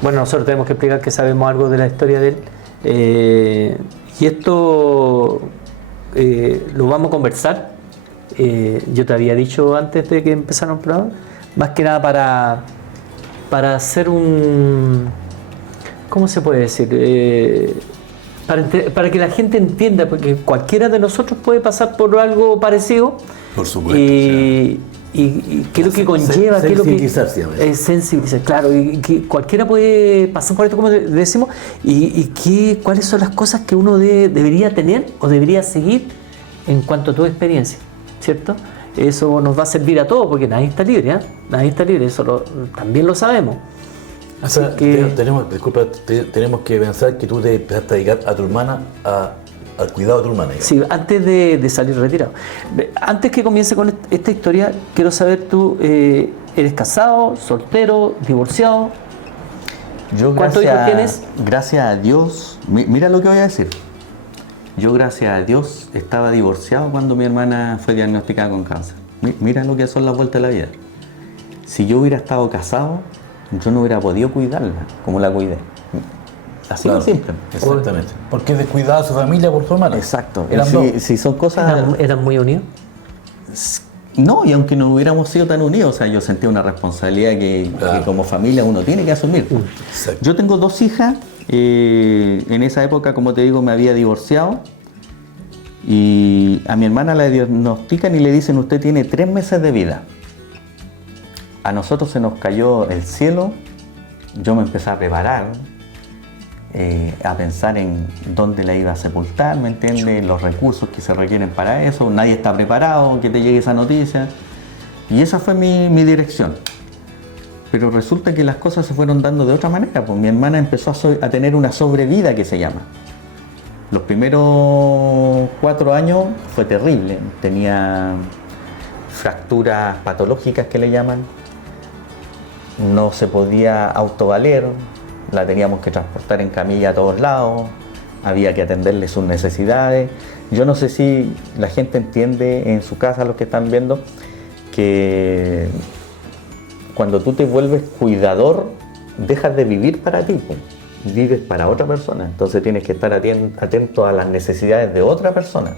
Bueno, nosotros tenemos que explicar que sabemos algo de la historia de él. Y esto lo vamos a conversar. Yo te había dicho antes de que empezaron el programa, más que nada para hacer un... ¿Cómo se puede decir? Para que la gente entienda, porque cualquiera de nosotros puede pasar por algo parecido. Por supuesto. Y qué es lo que conlleva, qué es lo que... Sensibilizar, claro. Y que cualquiera puede pasar por esto, como decimos, cuáles son las cosas que uno debería tener o debería seguir en cuanto a tu experiencia, ¿cierto? Eso nos va a servir a todos, porque nadie está libre, ¿eh? Nadie está libre, eso también lo sabemos. O sea, tenemos que pensar que tú te empezaste a dedicar a tu hermana, al cuidado de tu hermana. Sí, antes de salir retirado. Antes que comience con esta historia, quiero saber, tú eres casado, soltero, divorciado. ¿Cuántos hijos tienes? Gracias a Dios, mira lo que voy a decir. Yo, gracias a Dios, estaba divorciado cuando mi hermana fue diagnosticada con cáncer. Mira lo que son las vueltas de la vida. Si yo hubiera estado casado, yo no hubiera podido cuidarla como la cuidé. Así de simple. Exactamente. Porque descuidaba a su familia por su hermana. Exacto. Eran dos. Si son cosas... ¿Eran muy unidos? No, y aunque no hubiéramos sido tan unidos, o sea, yo sentía una responsabilidad que como familia uno tiene que asumir. Exacto. Yo tengo 2 hijas. En esa época, como te digo, me había divorciado. Y a mi hermana la diagnostican y le dicen, usted tiene 3 meses de vida. A nosotros se nos cayó el cielo. Yo me empecé a preparar, a pensar en dónde la iba a sepultar, ¿me entiendes? Los recursos que se requieren para eso. Nadie está preparado, que te llegue esa noticia. Y esa fue mi dirección. Pero resulta que las cosas se fueron dando de otra manera. Pues mi hermana empezó a tener una sobrevida, que se llama. Los primeros 4 años fue terrible. Tenía fracturas patológicas, que le llaman. No se podía autovaler. La teníamos que transportar en camilla a todos lados. Había que atenderle sus necesidades. Yo no sé si la gente entiende en su casa, los que están viendo, que cuando tú te vuelves cuidador, dejas de vivir para ti, pues. Vives para otra persona. Entonces tienes que estar atento a las necesidades de otra persona.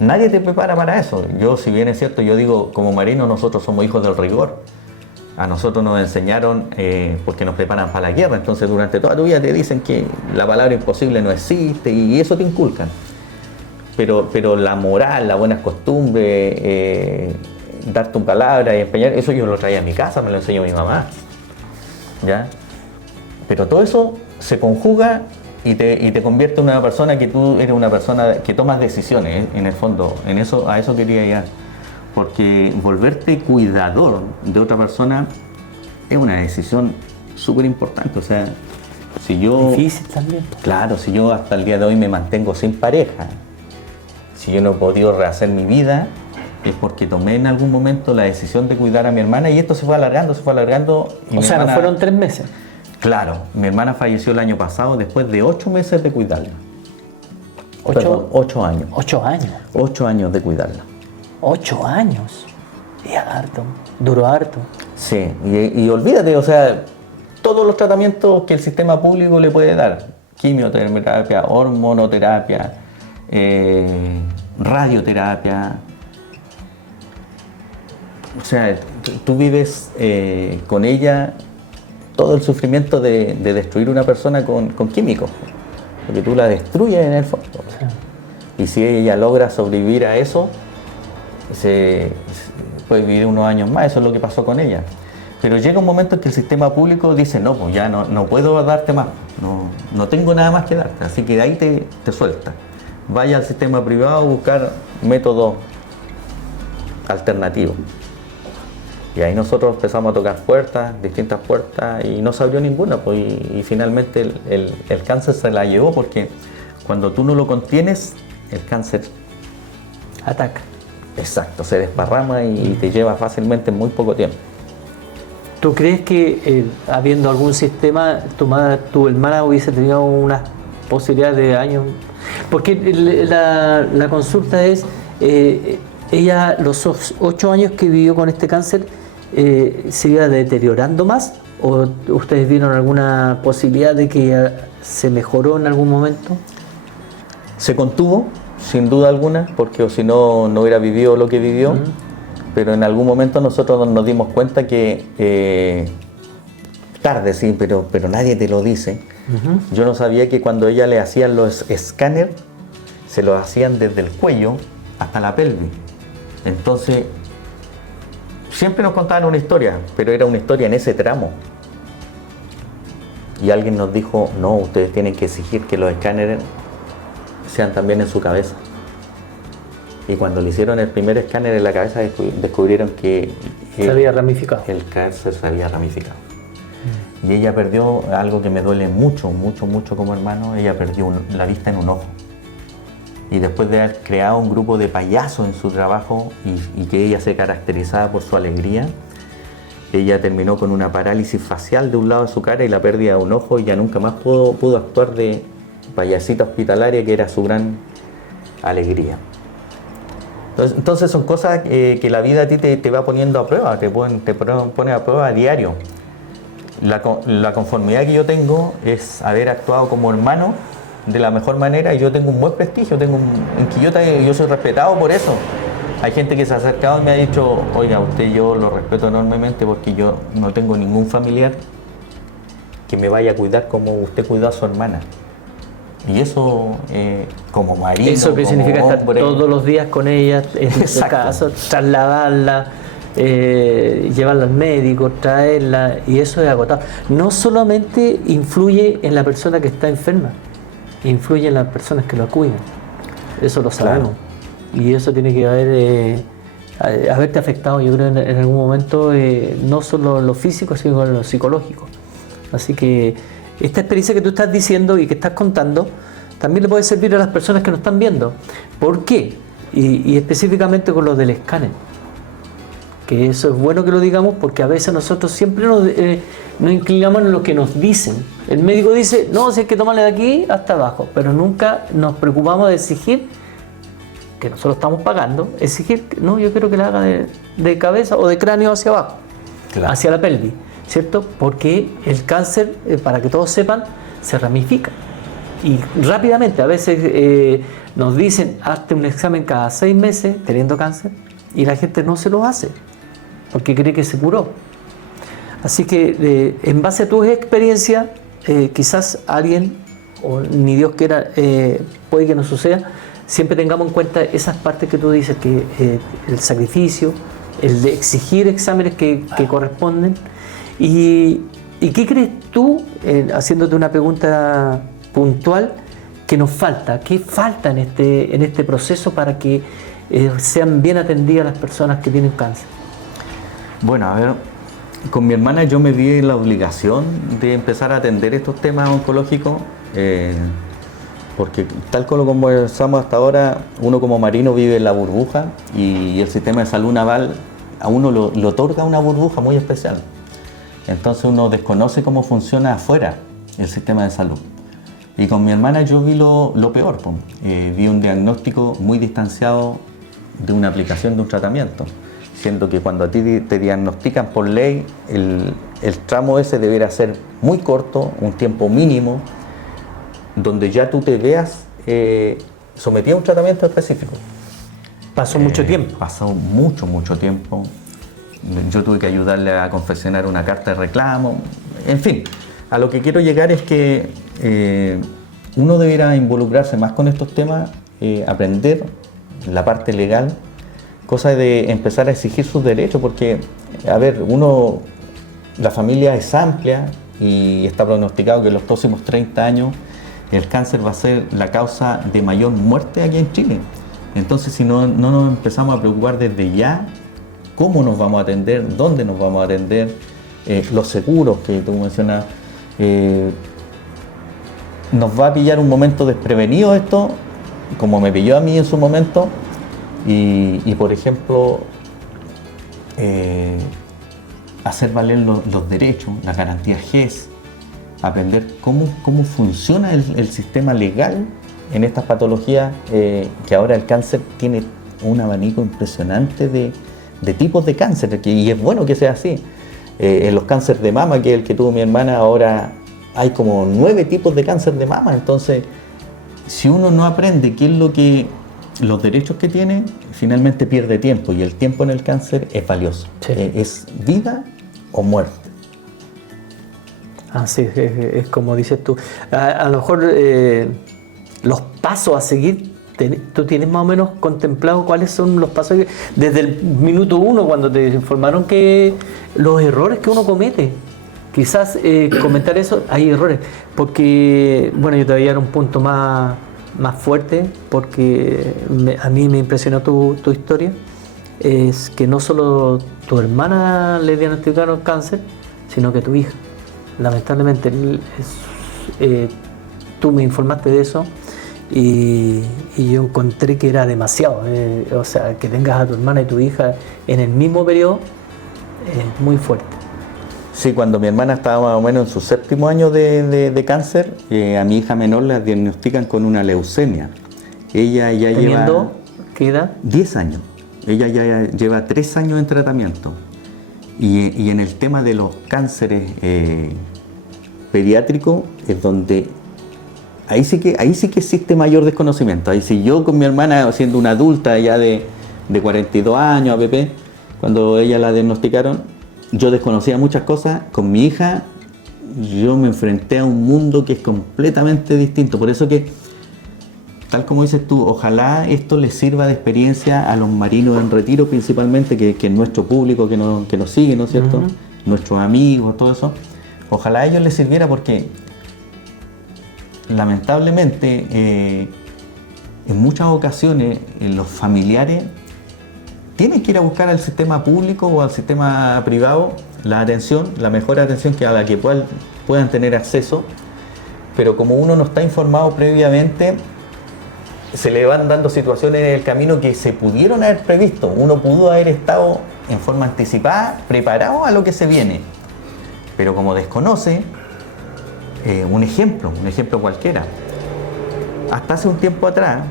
Nadie te prepara para eso. Yo, si bien es cierto, yo digo, como marino nosotros somos hijos del rigor. A nosotros nos enseñaron porque nos preparan para la guerra. Entonces durante toda tu vida te dicen que la palabra imposible no existe y eso te inculcan. Pero la moral, las buenas costumbres, darte una palabra y empeñar, eso yo lo traía a mi casa, me lo enseñó mi mamá. ¿Ya? Pero todo eso se conjuga y te convierte en una persona que tú eres una persona que tomas decisiones, en el fondo. A eso quería llegar. Porque volverte cuidador de otra persona es una decisión súper importante. O sea, si yo... Difícil también. Claro, si yo hasta el día de hoy me mantengo sin pareja, si yo no he podido rehacer mi vida, es porque tomé en algún momento la decisión de cuidar a mi hermana y esto se fue alargando. Y O sea, no fueron 3 meses. Claro, mi hermana falleció el año pasado después de 8 meses de cuidarla. 8 Perdón, 8 años. 8 años. 8 años de cuidarla. 8 años. Y harto. Duró harto. Sí, y olvídate, o sea, todos los tratamientos que el sistema público le puede dar, quimioterapia, hormonoterapia, radioterapia, o sea, tú vives con ella todo el sufrimiento de destruir una persona con químicos, porque tú la destruyes en el fondo. Y si ella logra sobrevivir a eso, puede vivir unos años más. Eso es lo que pasó con ella. Pero llega un momento en que el sistema público dice, no, pues ya no puedo darte más, no tengo nada más que darte, así que de ahí te suelta. Vaya al sistema privado a buscar métodos alternativos. Y ahí nosotros empezamos a tocar puertas, distintas puertas, y no se abrió ninguna, pues, y finalmente el cáncer se la llevó, porque cuando tú no lo contienes, el cáncer Ataca. exacto, se desparrama y te lleva fácilmente en muy poco tiempo. ¿Tú crees que habiendo algún sistema, tu hermana hubiese tenido una posibilidad de años? Porque la consulta es, ella los 8 años que vivió con este cáncer, ¿se iba deteriorando más? ¿O ustedes vieron alguna posibilidad de que se mejoró en algún momento? Se contuvo, sin duda alguna, porque si no, no hubiera vivido lo que vivió. Pero en algún momento nosotros nos dimos cuenta que, tarde sí, pero nadie te lo dice. Yo no sabía que cuando ella le hacían los escáneres, se los hacían desde el cuello hasta la pelvis. Entonces, siempre nos contaban una historia, pero era una historia en ese tramo. Y alguien nos dijo, no, ustedes tienen que exigir que los escáneres sean también en su cabeza. Y cuando le hicieron el primer escáner en la cabeza, descubrieron que se había ramificado. El cáncer se había ramificado. Y ella perdió algo que me duele mucho, mucho, mucho como hermano. Ella perdió la vista en un ojo. Y después de haber creado un grupo de payasos en su trabajo y que ella se caracterizaba por su alegría, ella terminó con una parálisis facial de un lado de su cara y la pérdida de un ojo, y ya nunca más pudo actuar de payasita hospitalaria, que era su gran alegría. Entonces son cosas que la vida a ti te va poniendo a prueba, te pone a prueba a diario. La conformidad que yo tengo es haber actuado como hermano de la mejor manera, y yo tengo un buen prestigio, en Quillota yo soy respetado por eso. Hay gente que se ha acercado y me ha dicho, oiga, usted yo lo respeto enormemente porque yo no tengo ningún familiar que me vaya a cuidar como usted cuidó a su hermana. Y eso, como marido, eso que como significa hombre, estar todos los días con ella, en su caso, trasladarla, llevarla al médico, traerla, y eso es agotado. No solamente influye en la persona que está enferma, influye en las personas que lo cuidan. Eso lo sabemos. Claro. Y eso tiene que haberte afectado, yo creo, en algún momento, no solo en lo físico, sino en lo psicológico. Así que esta experiencia que tú estás diciendo y que estás contando también le puede servir a las personas que nos están viendo. ¿Por qué? Y específicamente con lo del escáner. Que eso es bueno que lo digamos, porque a veces nosotros siempre nos inclinamos en lo que nos dicen. El médico dice, no, si hay que tomarle de aquí hasta abajo, pero nunca nos preocupamos de exigir, que nosotros estamos pagando, exigir, no, yo quiero que la haga de cabeza o de cráneo hacia abajo, claro, hacia la pelvis, ¿cierto? Porque el cáncer, para que todos sepan, se ramifica. Y rápidamente, a veces nos dicen, hazte un examen cada 6 meses teniendo cáncer, y la gente no se lo hace, porque cree que se curó. Así que en base a tus experiencias, quizás alguien, o ni Dios quiera, puede que no suceda, siempre tengamos en cuenta esas partes que tú dices, que el sacrificio, el de exigir exámenes que corresponden. ¿Y qué crees tú, haciéndote una pregunta puntual, que nos falta? ¿Qué falta en este proceso para que sean bien atendidas las personas que tienen cáncer? Bueno, a ver, Con mi hermana yo me vi en la obligación de empezar a atender estos temas oncológicos, porque tal como conversamos hasta ahora, uno como marino vive en la burbuja y el sistema de salud naval a uno le otorga una burbuja muy especial. Entonces uno desconoce cómo funciona afuera el sistema de salud. Y con mi hermana yo vi lo peor, vi un diagnóstico muy distanciado de una aplicación de un tratamiento, siendo que cuando a ti te diagnostican por ley, el tramo ese debería ser muy corto, un tiempo mínimo, donde ya tú te veas sometido a un tratamiento específico. Pasó mucho tiempo. Pasó mucho tiempo. Yo tuve que ayudarle a confeccionar una carta de reclamo. En fin, a lo que quiero llegar es que uno deberá involucrarse más con estos temas, aprender la parte legal, cosa de empezar a exigir sus derechos, porque, a ver, la familia es amplia y está pronosticado que en los próximos 30 años el cáncer va a ser la causa de mayor muerte aquí en Chile. Entonces, si no nos empezamos a preocupar desde ya, cómo nos vamos a atender, dónde nos vamos a atender, los seguros que tú mencionas, nos va a pillar un momento desprevenido esto, como me pilló a mí en su momento, y por ejemplo, hacer valer los derechos, las garantías GES, aprender cómo funciona el sistema legal en estas patologías, que ahora el cáncer tiene un abanico impresionante de tipos de cáncer, y es bueno que sea así. En los cánceres de mama, que es el que tuvo mi hermana, ahora hay como 9 tipos de cáncer de mama. Entonces, si uno no aprende qué es los derechos que tiene, finalmente pierde tiempo, y el tiempo en el cáncer es valioso. Sí. Es vida o muerte. Sí, es como dices tú. A lo mejor los pasos a seguir, ¿tú tienes más o menos contemplado cuáles son los pasos desde el minuto 1 cuando te informaron que los errores que uno comete? Quizás comentar eso, hay errores, porque, bueno, yo te voy a dar un punto más fuerte, porque a mí me impresionó tu historia, es que no solo tu hermana le diagnosticaron cáncer, sino que tu hija. Lamentablemente, tú me informaste de eso y yo encontré que era demasiado. O sea, que tengas a tu hermana y tu hija en el mismo periodo es muy fuerte. Sí, cuando mi hermana estaba más o menos en su 7º año de cáncer, a mi hija menor la diagnostican con una leucemia. Ella ya ¿Teniendo qué edad? 10 años. Ella ya lleva 3 años en tratamiento. Y en el tema de los cánceres pediátricos es donde ahí sí que existe mayor desconocimiento. Ahí sí, yo con mi hermana, siendo una adulta ya de 42 años, APP, cuando ella la diagnosticaron, yo desconocía muchas cosas. Con mi hija yo me enfrenté a un mundo que es completamente distinto. Por eso que, tal como dices tú, ojalá esto les sirva de experiencia a los marinos en retiro, principalmente, que es nuestro público que nos sigue, ¿no es cierto? Uh-huh. Nuestros amigos, todo eso. Ojalá a ellos les sirviera, porque lamentablemente en muchas ocasiones los familiares tienen que ir a buscar al sistema público o al sistema privado la mejor atención a la que puedan tener acceso, pero como uno no está informado previamente, se le van dando situaciones en el camino que se pudieron haber previsto. Uno pudo haber estado en forma anticipada, preparado a lo que se viene, pero como desconoce, un ejemplo cualquiera. Hasta hace un tiempo atrás,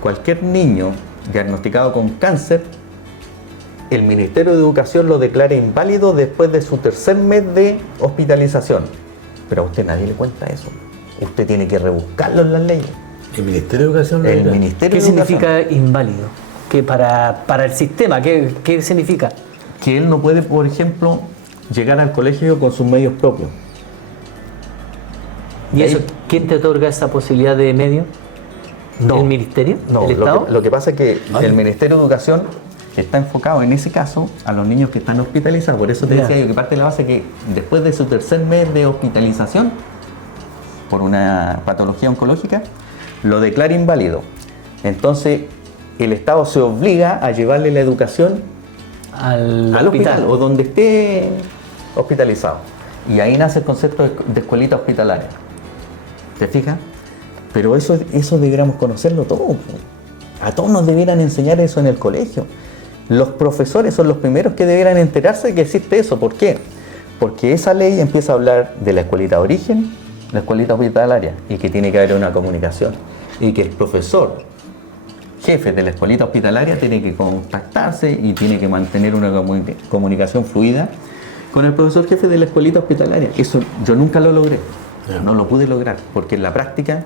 cualquier niño diagnosticado con cáncer, el Ministerio de Educación lo declara inválido después de su 3er mes de hospitalización. Pero a usted nadie le cuenta eso. Usted tiene que rebuscarlo en las leyes. ¿El Ministerio de Educación? ¿Qué significa inválido? ¿Qué para el sistema? ¿Qué significa? Que él no puede, por ejemplo, llegar al colegio con sus medios propios. ¿Y eso quién te otorga esa posibilidad de medio? No. ¿El Ministerio? No, ¿El Estado? Lo que pasa es que el Ministerio de Educación está enfocado en ese caso a los niños que están hospitalizados. Por eso te decía yo que parte de la base que después de su 3er mes de hospitalización por una patología oncológica, lo declara inválido. Entonces el Estado se obliga a llevarle la educación al hospital o donde esté hospitalizados. Y ahí nace el concepto de escuelita hospitalaria. ¿Te fijas? Pero eso deberíamos conocerlo todo. A todos nos debieran enseñar eso en el colegio. Los profesores son los primeros que debieran enterarse de que existe eso. ¿Por qué? Porque esa ley empieza a hablar de la escuelita de origen, la escuelita hospitalaria, y que tiene que haber una comunicación. Y que el profesor, jefe de la escuelita hospitalaria, tiene que contactarse y tiene que mantener una comunicación fluida con el profesor jefe de la escuelita hospitalaria. Eso yo nunca lo logré. No lo pude lograr, porque en la práctica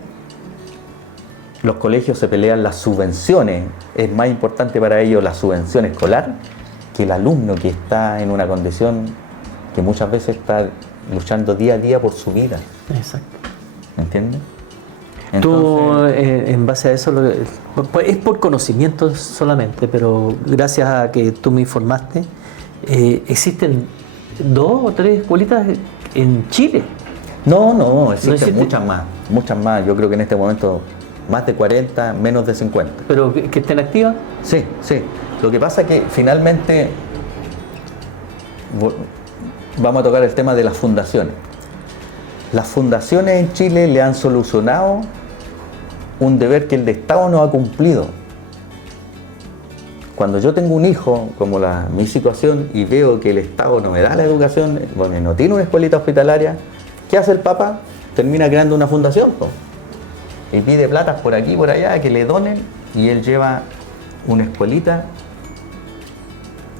los colegios se pelean las subvenciones. Es más importante para ellos la subvención escolar que el alumno que está en una condición que muchas veces está luchando día a día por su vida. Exacto. ¿Entiendes? Tú, en base a eso, es por conocimiento solamente, pero gracias a que tú me informaste, existen 2 o 3 escuelitas en Chile. No, existen existe. muchas más. Yo creo que en este momento más de 40, menos de 50. ¿Pero que estén activas? Sí. Lo que pasa es que finalmente vamos a tocar el tema de las fundaciones. Las fundaciones en Chile le han solucionado un deber que el Estado no ha cumplido. Cuando yo tengo un hijo, como mi situación, y veo que el Estado no me da la educación, bueno, no tiene una escuelita hospitalaria, ¿qué hace el Papa? Termina creando una fundación, po. Y pide platas por aquí, por allá, que le donen, y él lleva una escuelita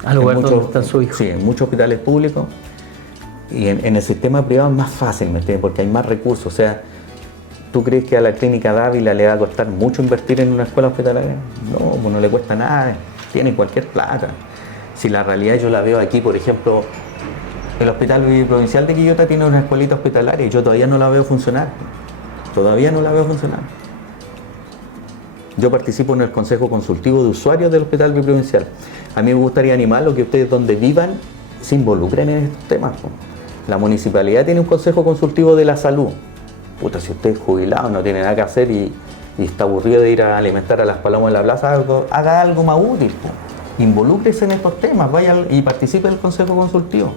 Al lugar donde está su hijo. Sí, en muchos hospitales públicos. Y en el sistema privado es más fácil, ¿me entiendes? Porque hay más recursos. O sea, ¿tú crees que a la clínica Dávila le va a costar mucho invertir en una escuela hospitalaria? No, pues no le cuesta nada, tiene cualquier plata. Si la realidad yo la veo aquí, por ejemplo, el Hospital Provincial de Quillota tiene una escuelita hospitalaria y yo todavía no la veo funcionar. Todavía no la veo funcionar. Yo participo en el Consejo Consultivo de Usuarios del Hospital Provincial. A mí me gustaría animarlo que ustedes donde vivan se involucren en estos temas, po. La municipalidad tiene un consejo consultivo de la salud. Puta, si usted es jubilado, no tiene nada que hacer y está aburrido de ir a alimentar a las palomas en la plaza, haga algo más útil, po. Involúcrese en estos temas, vaya y participe del consejo consultivo.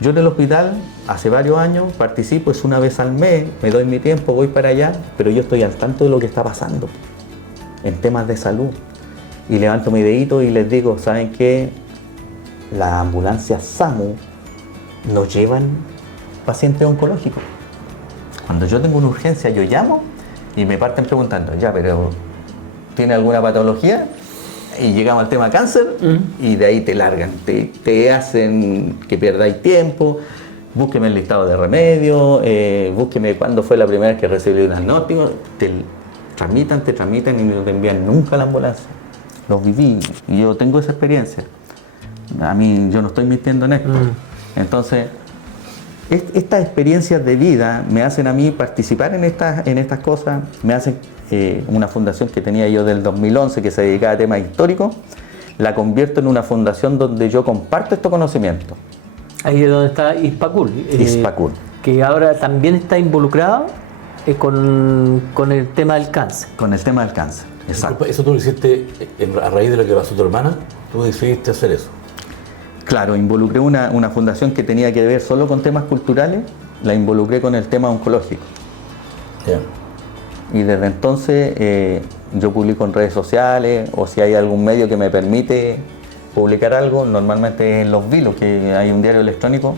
Yo en el hospital, hace varios años, participo, es una vez al mes, me doy mi tiempo, voy para allá, pero yo estoy al tanto de lo que está pasando en temas de salud. Y levanto mi dedito y les digo, ¿saben qué? Las ambulancias SAMU nos llevan pacientes oncológicos. Cuando yo tengo una urgencia, yo llamo y me parten preguntando, ya, pero ¿tiene alguna patología? Y llegamos al tema cáncer y de ahí te largan, te hacen que perdáis tiempo, búsqueme el listado de remedios, búsqueme cuándo fue la primera vez que recibí un diagnóstico, te tramitan y no te envían nunca a la ambulancia. Lo viví y yo tengo esa experiencia. A mí, yo no estoy mintiendo en esto. Entonces, estas experiencias de vida me hacen a mí participar en estas cosas, me hacen una fundación que tenía yo del 2011 que se dedicaba a temas históricos, la convierto en una fundación donde yo comparto estos conocimientos. Ahí es donde está ISPACUL. ISPACUL. Que ahora también está involucrado con el tema del cáncer. Con el tema del cáncer, exacto. Eso tú lo hiciste a raíz de lo que pasó tu hermana, tú decidiste hacer eso. Claro, involucré una fundación que tenía que ver solo con temas culturales, la involucré con el tema oncológico. Yeah. Y desde entonces yo publico en redes sociales o si hay algún medio que me permite publicar algo, normalmente en Los Vilos, que hay un diario electrónico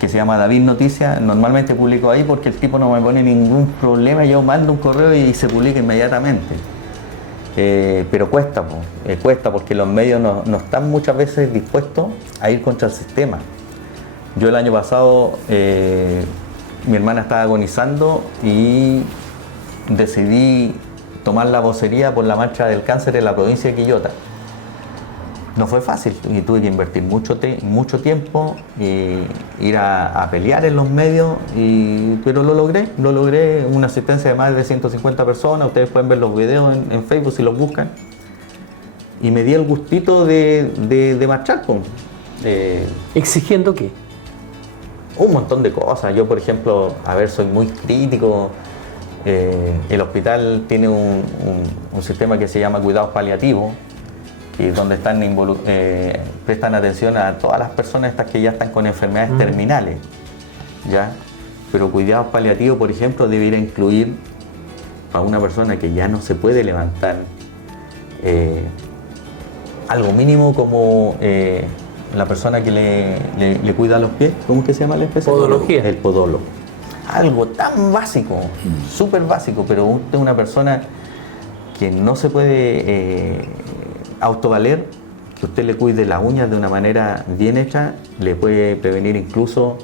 que se llama David Noticias, normalmente publico ahí porque el tipo no me pone ningún problema, yo mando un correo y se publica inmediatamente. Pero cuesta porque los medios no están muchas veces dispuestos a ir contra el sistema. Yo el año pasado, mi hermana estaba agonizando y decidí tomar la vocería por la marcha del cáncer en la provincia de Quillota. No fue fácil y tuve que invertir mucho tiempo y ir a pelear en los medios, pero lo logré, una asistencia de más de 150 personas, ustedes pueden ver los videos en Facebook si los buscan. Y me di el gustito de marchar. ¿Exigiendo qué? Un montón de cosas. Yo, por ejemplo, soy muy crítico. El hospital tiene un sistema que se llama cuidados paliativos, y donde prestan atención a todas las personas estas que ya están con enfermedades terminales, ¿ya? Pero cuidados paliativos, por ejemplo, debería incluir a una persona que ya no se puede levantar, algo mínimo como la persona que le cuida los pies, ¿cómo es que se llama la especie? Podología. El podólogo. Algo tan básico, súper básico, pero usted es una persona que no se puede autovaler, que usted le cuide las uñas de una manera bien hecha, le puede prevenir incluso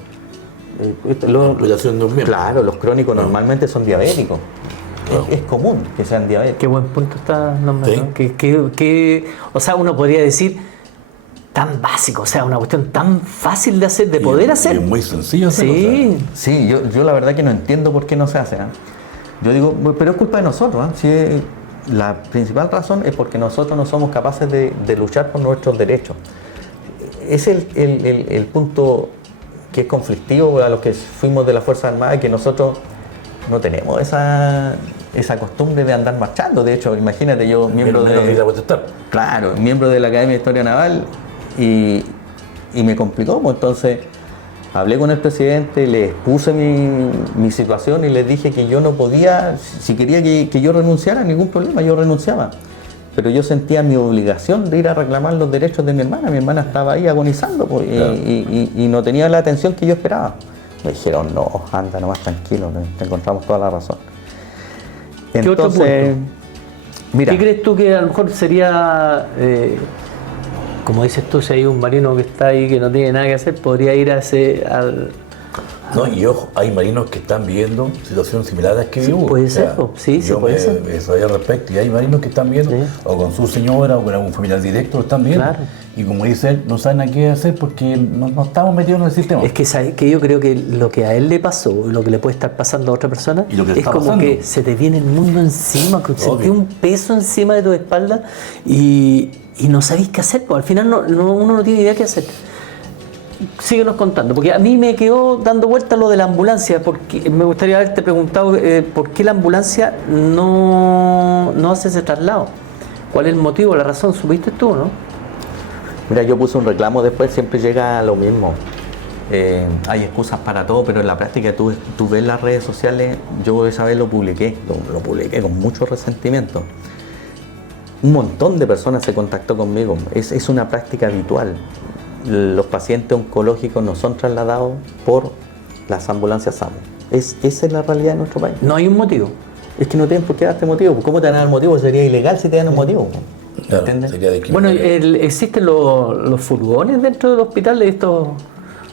la amputación de un miembro. Claro, los crónicos normalmente son diabéticos. Es común que sean diabéticos. Qué buen punto está nombrando. Sí. O sea, uno podría decir tan básico, o sea, una cuestión tan fácil de hacer, de poder hacer. Es muy sencillo hacerlo, Sí. Sí, yo la verdad que no entiendo por qué no se hace. Yo digo, pero es culpa de nosotros. Si la principal razón es porque nosotros no somos capaces de luchar por nuestros derechos. Es el punto que es conflictivo a los que fuimos de la Fuerza Armada, que nosotros no tenemos esa costumbre de andar marchando. De hecho, imagínate, yo miembro Claro, miembro de la Academia de Historia Naval, y me complicó, pues entonces hablé con el presidente, le expuse mi situación y les dije que yo no podía, si quería que yo renunciara, ningún problema, yo renunciaba. Pero yo sentía mi obligación de ir a reclamar los derechos de mi hermana estaba ahí agonizando, pues, claro. y no tenía la atención que yo esperaba. Me dijeron, no, anda nomás tranquilo, te encontramos toda la razón. ¿Qué otro punto? Mira, ¿Qué crees tú que a lo mejor sería, como dices tú, si hay un marino que está ahí que no tiene nada que hacer, podría ir al... No, y ojo, hay marinos que están viviendo situaciones similares que sí, vivo. puede ser, sí, puede ser. Eso hay al respecto, y hay marinos que están viendo, o con su señora, o con algún familiar directo, lo están viendo. Claro. Y como dice él, no saben a qué hacer porque no estamos metidos en el sistema. Es que yo creo que lo que a él le pasó, lo que le puede estar pasando a otra persona, es como que se te viene el mundo encima, que se te un peso encima de tu espalda y no sabéis qué hacer, pues al final uno no tiene idea qué hacer. Síguenos contando, porque a mí me quedó dando vuelta lo de la ambulancia, porque me gustaría haberte preguntado por qué la ambulancia no hace ese traslado. ¿Cuál es el motivo, la razón? ¿Supiste tú, no? Mira, yo puse un reclamo, después siempre llega lo mismo. Hay excusas para todo, pero en la práctica tú ves las redes sociales. Yo esa vez lo publiqué con mucho resentimiento. Un montón de personas se contactó conmigo, es una práctica habitual. Los pacientes oncológicos no son trasladados por las ambulancias SAMU. Esa es la realidad de nuestro país. No hay un motivo. Es que no tienen por qué darte motivo. ¿Cómo te dan el motivo? Sería ilegal si te dan un motivo. Claro, sería bueno, existen los furgones dentro del hospital, estos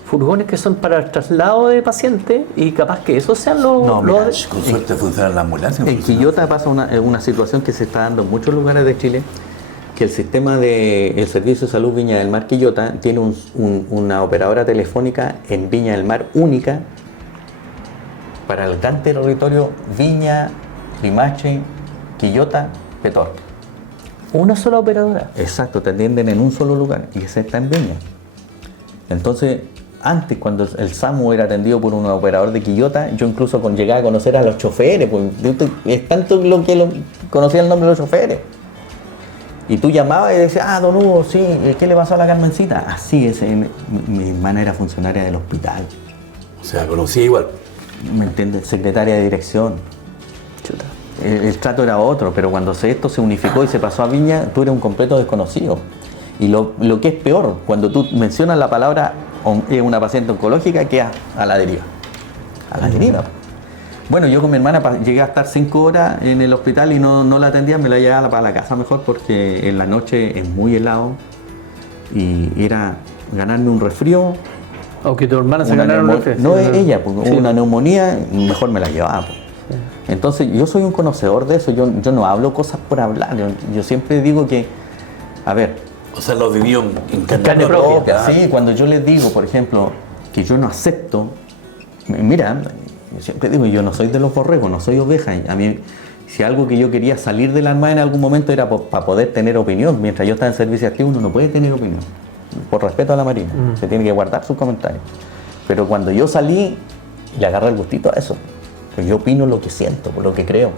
furgones que son para el traslado de pacientes, y capaz que esos sean los... No, mira, con suerte funciona la ambulancia. En Quillota pasa una situación que se está dando en muchos lugares de Chile, que el sistema del Servicio de Salud Viña del Mar Quillota tiene una operadora telefónica en Viña del Mar única para el gran territorio Viña, Limache, Quillota, Petorca. ¿Una sola operadora? Exacto, te atienden en un solo lugar y ese está en Viña. Entonces, antes cuando el SAMU era atendido por un operador de Quillota, yo incluso llegaba a conocer a los choferes, pues, es tanto lo que conocía el nombre de los choferes. Y tú llamabas y decías, don Hugo, sí, ¿qué le pasó a la Carmencita? Así es, mi hermana era funcionaria del hospital. O sea, conocía igual. ¿Me entiendes? Secretaria de dirección. Chuta. El trato era otro, pero cuando esto se unificó y se pasó a Viña, tú eres un completo desconocido. Y lo que es peor, cuando tú mencionas la palabra una paciente oncológica, queda a la deriva. A la deriva. Bueno, yo con mi hermana llegué a estar 5 horas en el hospital y no la atendía, me la llevaba para la casa mejor porque en la noche es muy helado y era ganarme un resfrío. O que tu hermana se ganara un resfrío. No es ella, porque una neumonía, mejor me la llevaba. Sí. Entonces yo soy un conocedor de eso, yo no hablo cosas por hablar, yo siempre digo que, a ver... O sea, lo vivió en carne propia. Sí, cuando yo les digo, por ejemplo, que yo no acepto, mira... Yo siempre digo, yo no soy de los borregos, no soy oveja. A mí, si algo que yo quería salir de la Armada en algún momento era para poder tener opinión. Mientras yo estaba en servicio activo, uno no puede tener opinión. Por respeto a la Marina, se tiene que guardar sus comentarios. Pero cuando yo salí, le agarré el gustito a eso. Pues yo opino lo que siento, por lo que creo.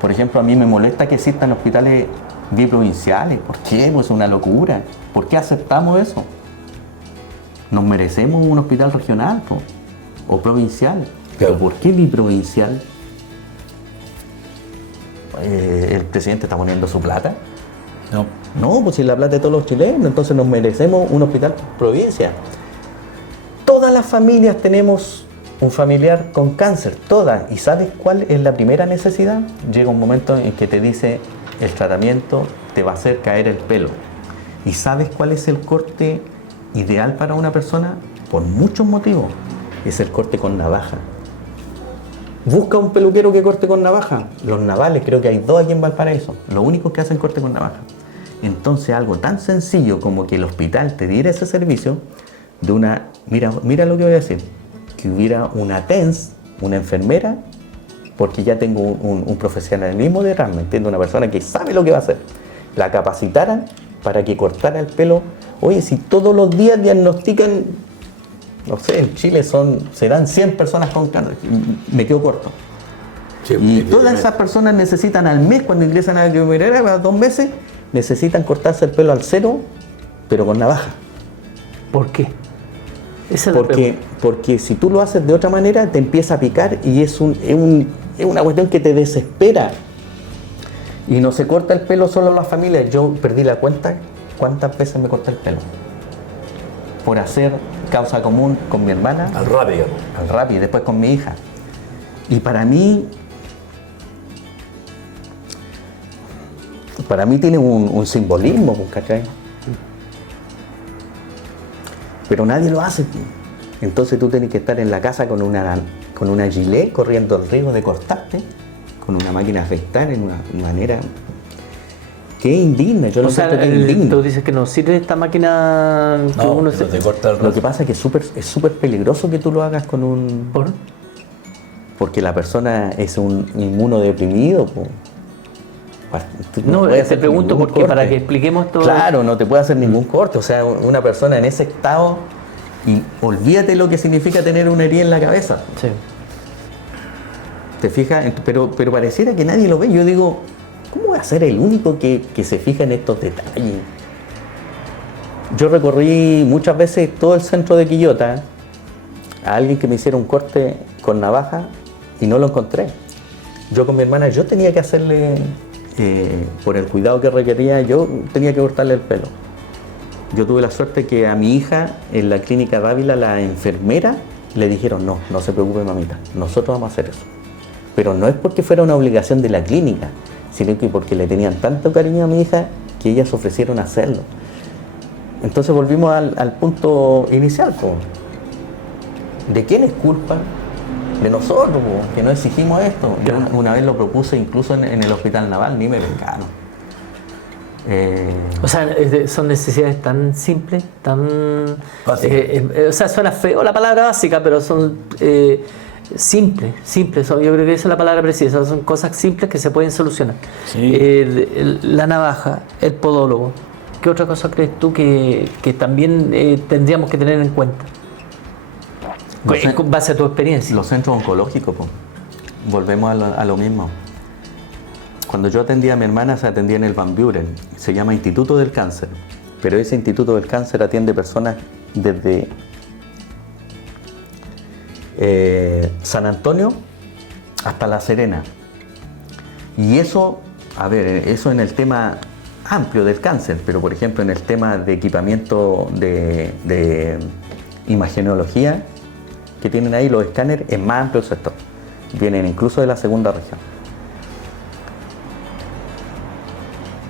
Por ejemplo, a mí me molesta que existan hospitales biprovinciales. ¿Por qué? Pues es una locura. ¿Por qué aceptamos eso? Nos merecemos un hospital regional, po, o provincial. Claro. ¿Pero por qué biprovincial? ¿El presidente está poniendo su plata? No. No, pues si la plata de todos los chilenos, entonces nos merecemos un hospital provincia. Todas las familias tenemos un familiar con cáncer, todas. ¿Y sabes cuál es la primera necesidad? Llega un momento en que te dice el tratamiento te va a hacer caer el pelo. ¿Y sabes cuál es el corte ideal para una persona? Por muchos motivos. Es el corte con navaja. Busca un peluquero que corte con navaja. Los navales, creo que hay 2 aquí en Valparaíso. Los únicos que hacen corte con navaja. Entonces algo tan sencillo como que el hospital te diera ese servicio de una... Mira lo que voy a decir. Que hubiera una TENS, una enfermera, porque ya tengo un profesionalismo detrás, ¿me entiendes? Una persona que sabe lo que va a hacer. La capacitaran para que cortara el pelo. Oye, si todos los días diagnostican, no sé, en Chile serán 100 personas con cáncer, me quedo corto. Sí, Y todas esas personas necesitan al mes, cuando ingresan a la enfermera, a 2 meses, necesitan cortarse el pelo al cero, pero con navaja. ¿Por qué? Esa es la pregunta. Porque si tú lo haces de otra manera, te empieza a picar y es una cuestión que te desespera. Y no se corta el pelo solo en las familias. Yo perdí la cuenta cuántas veces me corté el pelo. Por hacer causa común con mi hermana. Al rápido. Al rápido, y después con mi hija. Y para mí tiene un simbolismo, ¿cachai? Pero nadie lo hace. Entonces tú tienes que estar en la casa con una gilet corriendo el riesgo de cortarte, con una máquina de afeitar en una manera que es indigna. Yo no sé qué es indigno. Tú dices que no sirve esta máquina que No, uno pero te corta el Lo que pasa es que es súper peligroso que tú lo hagas con un... ¿Por? Porque la persona es un inmunodeprimido. Po. No, puede te hacer pregunto ningún porque corte. para que expliquemos todo. Claro, no te puede hacer ningún corte. O sea, una persona en ese estado, y olvídate lo que significa tener una herida en la cabeza. Sí. ¿Te fijas? Pero pareciera que nadie lo ve. Yo digo, ¿cómo voy a ser el único que se fija en estos detalles? Yo recorrí muchas veces todo el centro de Quillota a alguien que me hiciera un corte con navaja y no lo encontré. Yo con mi hermana, yo tenía que hacerle, por el cuidado que requería, yo tenía que cortarle el pelo. Yo tuve la suerte que a mi hija en la clínica Dávila, la enfermera, le dijeron, no se preocupe mamita, nosotros vamos a hacer eso. Pero no es porque fuera una obligación de la clínica, sino que porque le tenían tanto cariño a mi hija que ellas ofrecieron hacerlo. Entonces volvimos al punto inicial, po. ¿De quién es culpa? De nosotros, po, que no exigimos esto. Yo una vez lo propuse incluso en el Hospital Naval, ni me vengaron. O sea, son necesidades tan simples, tan... Básicas. o sea, suena feo la palabra básica, pero son simples. Yo creo que esa es la palabra precisa. Son cosas simples que se pueden solucionar. Sí. La navaja, el podólogo. ¿Qué otra cosa crees tú que también tendríamos que tener en cuenta? Con base a tu experiencia. Los centros oncológicos, po. Volvemos a lo mismo. Cuando yo atendía a mi hermana, se atendía en el Van Buren, se llama Instituto del Cáncer, pero ese Instituto del Cáncer atiende personas desde San Antonio hasta La Serena. Y eso, eso en el tema amplio del cáncer, pero por ejemplo en el tema de equipamiento de imagenología que tienen ahí, los escáneres, es más amplio el sector. Vienen incluso de la segunda región.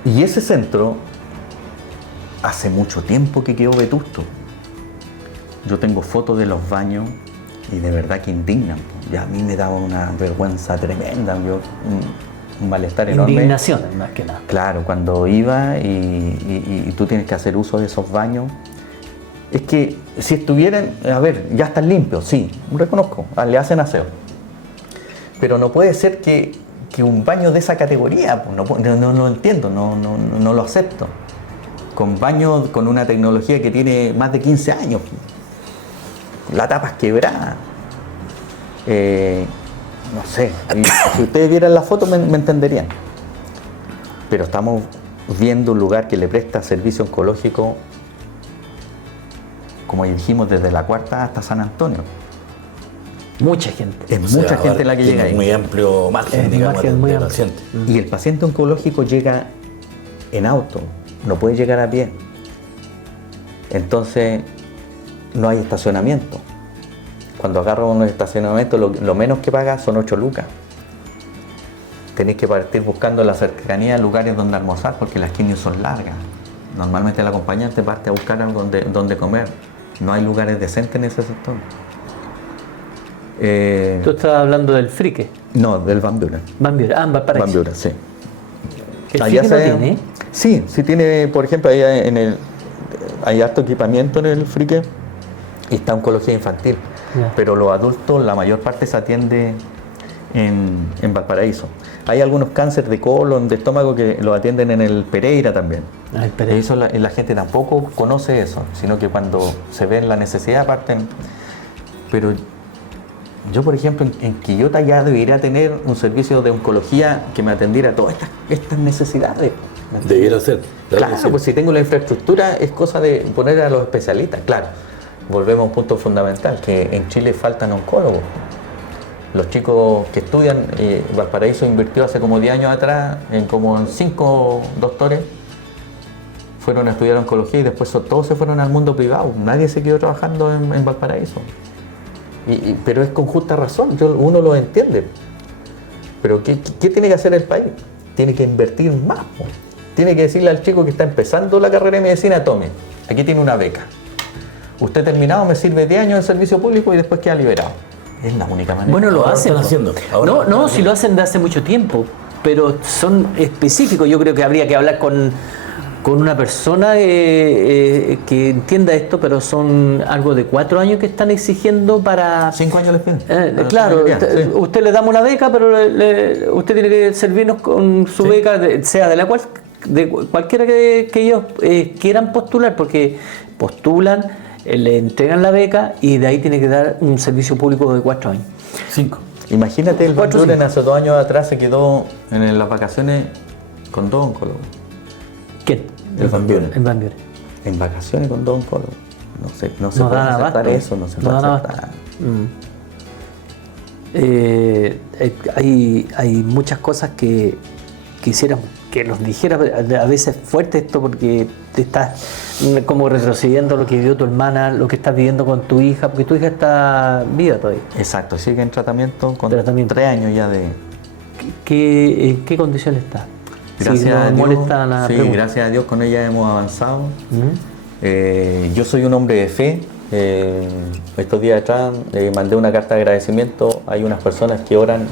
Y ese centro hace mucho tiempo que quedó vetusto. Yo tengo fotos de los baños y de verdad que indignan. Y a mí me daba una vergüenza tremenda, un malestar enorme. Indignación, más que nada. Claro, cuando iba y tú tienes que hacer uso de esos baños. Es que si estuvieran, ya están limpios, sí, reconozco, le hacen aseo. Pero no puede ser que un baño de esa categoría, no lo entiendo, no lo acepto. Con baños con una tecnología que tiene más de 15 años, la tapa es quebrada. No sé, si ustedes vieran la foto me entenderían. Pero estamos viendo un lugar que le presta servicio oncológico, como dijimos, desde La Cuarta hasta San Antonio. Mucha gente. Es O sea, mucha gente la que tiene llega ahí. muy amplio margen, Es digamos, margen muy de amplio. paciente. Y el paciente oncológico llega en auto, no puede llegar a pie. Entonces, no hay estacionamiento. Cuando agarra un estacionamiento, lo menos que paga son 8 lucas. Tenéis que partir buscando en la cercanía lugares donde almorzar porque las quimios son largas. Normalmente el acompañante parte a buscar algo donde comer. No hay lugares decentes en ese sector. Tú estabas hablando del Frique. No, del Van Buren. Van Buren. Ah, en Valparaíso. Van Buren, sí. El Allá Frique no se- tiene. Sí, sí tiene, por ejemplo, hay harto equipamiento en el Frique y está oncología infantil. Ya. Pero los adultos, la mayor parte se atiende en Valparaíso. Hay algunos cánceres de colon, de estómago que lo atienden en el Pereira también. Ah, el Pereira. Eso la gente tampoco conoce eso, sino que cuando se ven la necesidad parten. Pero yo, por ejemplo, en Quillota ya debería tener un servicio de oncología que me atendiera todas estas necesidades. Debiera ser. Claro, que sí. pues si tengo la infraestructura es cosa de poner a los especialistas. Claro, volvemos a un punto fundamental, que en Chile faltan oncólogos. Los chicos que estudian, Valparaíso invirtió hace como 10 años atrás en como 5 doctores, fueron a estudiar oncología y después todos se fueron al mundo privado. Nadie se quedó trabajando en Valparaíso. Pero es con justa razón, uno lo entiende. Pero ¿qué tiene que hacer el país? Tiene que invertir más, po. Tiene que decirle al chico que está empezando la carrera de medicina: tome, aquí tiene una beca. Usted terminado me sirve 10 años de servicio público y después queda liberado. Es la única manera. Bueno, lo Ahora hacen. están po. haciendo. Ahora No, están no, si haciendo. lo hacen de hace mucho tiempo, pero son específicos. Yo creo que habría que hablar con una persona que entienda esto, pero son algo de 4 años que están exigiendo para... 5 años les piden. Claro, Sí. usted le damos una beca, pero usted tiene que servirnos con su Sí. beca, sea de cualquiera que ellos quieran postular, porque postulan, le entregan la beca y de ahí tiene que dar un servicio público de 4 años. 5. Imagínate, el Van 4 o Buren 5. hace 2 años atrás se quedó en las vacaciones con 2 oncólogos. ¿Quién? El Van Buren. El Van Buren. En vacaciones con 2 oncólogos. No se No puede dan aceptar abasto. eso, no se No puede dan aceptar. abasto. Hay muchas cosas que quisiéramos que nos dijera, a veces fuerte esto, porque te estás como retrocediendo lo que vivió tu hermana, lo que estás viviendo con tu hija, porque tu hija está viva todavía. Exacto, sigue en tratamiento con Tratamiento. 3 años ya de... ¿En qué condición está? Gracias Si no a Dios, molestan a sí, preguntar. gracias a Dios con ella hemos avanzado. ¿Mm? Yo soy un hombre de fe. Estos días atrás mandé una carta de agradecimiento. Hay unas personas que oran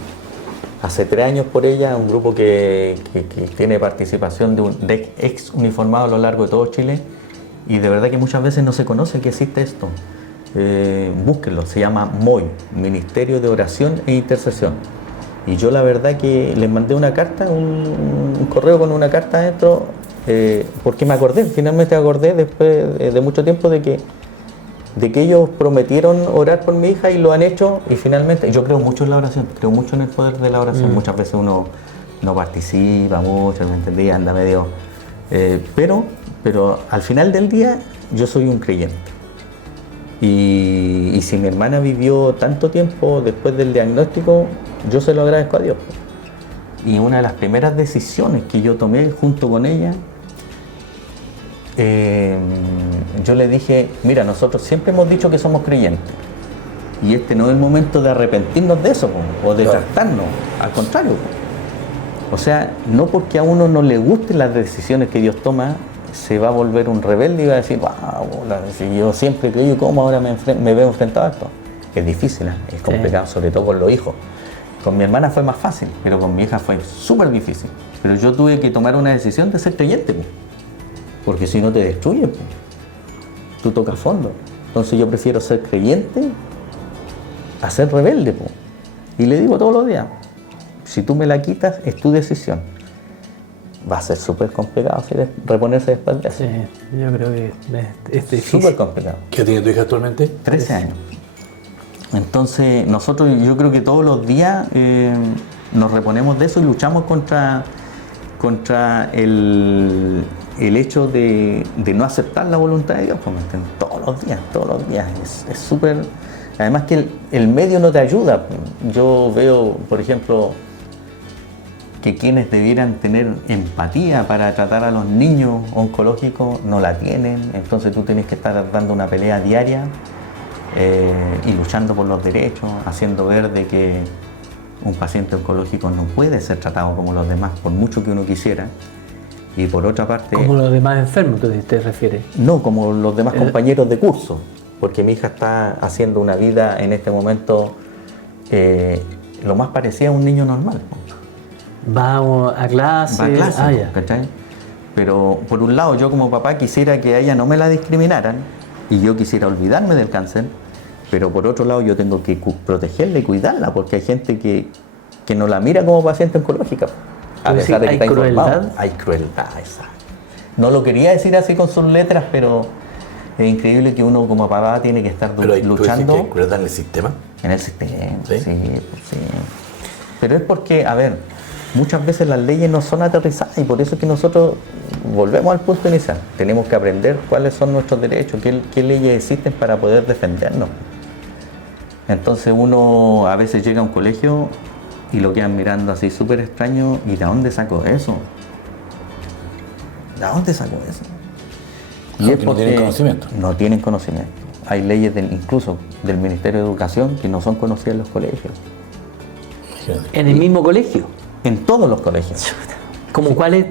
hace 3 años por ella, un grupo que tiene participación de ex uniformados a lo largo de todo Chile, y de verdad que muchas veces no se conoce que existe esto. Búsquenlo, se llama MOI, Ministerio de Oración e Intercesión. Y yo la verdad que les mandé una carta, un correo con una carta adentro, porque finalmente me acordé después de mucho tiempo de que ellos prometieron orar por mi hija y lo han hecho, y finalmente yo creo mucho en la oración, creo mucho en el poder de la oración. Muchas veces uno no participa mucho, ¿me entendí? Anda medio... pero al final del día yo soy un creyente. Y si mi hermana vivió tanto tiempo después del diagnóstico, yo se lo agradezco a Dios. Y una de las primeras decisiones que yo tomé junto con ella, yo le dije: mira, nosotros siempre hemos dicho que somos creyentes, y este no es el momento de arrepentirnos de eso, o de tratarnos, al contrario. O sea, no porque a uno no le gusten las decisiones que Dios toma, se va a volver un rebelde y va a decir: wow, si yo siempre creí, ¿cómo ahora me veo enfrentado a esto? Es difícil, es complicado, sobre todo con los hijos. Con mi hermana fue más fácil, pero con mi hija fue súper difícil. Pero yo tuve que tomar una decisión de ser creyente, porque si no te destruye, tú tocas fondo. Entonces yo prefiero ser creyente a ser rebelde. Y le digo todos los días: si tú me la quitas, es tu decisión. Va a ser súper complicado reponerse después de eso. Sí, yo creo que es difícil. Súper complicado. ¿Qué tiene tu hija actualmente? 13 años. Entonces nosotros, yo creo que todos los días nos reponemos de eso y luchamos contra contra el hecho de no aceptar la voluntad de Dios, pues, todos los días, es súper... Además que el medio no te ayuda. Yo veo, por ejemplo, que quienes debieran tener empatía para tratar a los niños oncológicos no la tienen, entonces tú tienes que estar dando una pelea diaria y luchando por los derechos, haciendo ver de que un paciente oncológico no puede ser tratado como los demás, por mucho que uno quisiera. Y por otra parte... Como los demás enfermos, te refieres. No, como los demás compañeros de curso, porque mi hija está haciendo una vida en este momento lo más parecida a un niño normal. Va a clase. Va a clase, Ah, ya. ¿cachai? Pero por un lado yo como papá quisiera que a ella no me la discriminaran y yo quisiera olvidarme del cáncer, pero por otro lado yo tengo que protegerla y cuidarla, porque hay gente que no la mira como paciente oncológica. A pesar de que está informado. Hay crueldad, exacto. No lo quería decir así con sus letras, pero es increíble que uno como papá tiene que estar luchando. ¿Hay crueldad en el sistema? En el sistema, ¿Sí? Sí. Pero es porque, a ver, muchas veces las leyes no son aterrizadas y por eso es que nosotros volvemos al punto inicial. Tenemos que aprender cuáles son nuestros derechos, qué leyes existen para poder defendernos. Entonces uno a veces llega a un colegio y lo quedan mirando así súper extraño. ¿Y de dónde sacó eso? ¿De dónde sacó eso? Y es porque no tienen conocimiento. No tienen conocimiento. Hay leyes incluso del Ministerio de Educación que no son conocidas en los colegios. ¿En el mismo colegio? En todos los colegios. ¿Como cuál es?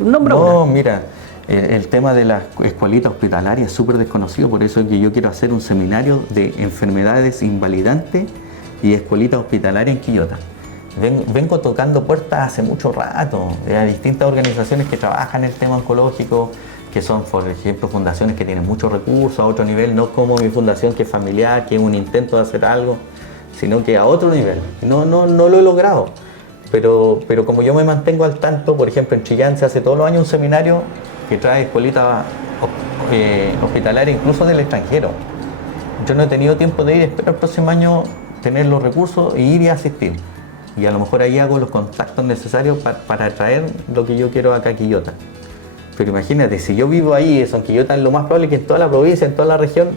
Nombra No, una. mira, el tema de las escuelitas hospitalarias es súper desconocido, por eso es que yo quiero hacer un seminario de enfermedades invalidantes y escuelitas hospitalarias en Quillota. Vengo tocando puertas hace mucho rato a distintas organizaciones que trabajan el tema oncológico, que son, por ejemplo, fundaciones que tienen muchos recursos a otro nivel, no como mi fundación que es familiar, que es un intento de hacer algo, sino que a otro nivel. No lo he logrado, pero como yo me mantengo al tanto, por ejemplo, en Chillán se hace todos los años un seminario que trae escuelitas hospitalarias incluso del extranjero. Yo no he tenido tiempo de ir, espero el próximo año tener los recursos e ir y asistir. Y a lo mejor ahí hago los contactos necesarios para traer lo que yo quiero acá a Quillota. Pero imagínate, si yo vivo ahí, eso en Quillota, es lo más probable que en toda la provincia, en toda la región,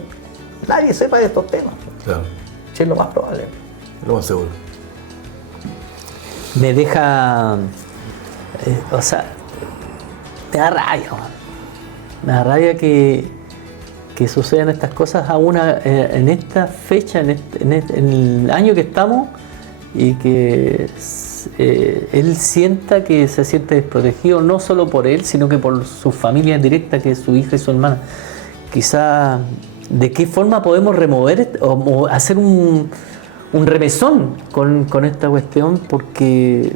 nadie sepa de estos temas. Claro. Sí, es lo más probable. Lo más seguro. Me deja... o sea, me da rabia, man. Me da rabia que sucedan estas cosas aún en esta fecha, en el año que estamos, y que él sienta que se siente desprotegido, no solo por él, sino que por su familia directa, que es su hija y su hermana. Quizá, ¿de qué forma podemos remover o hacer un remesón con esta cuestión? Porque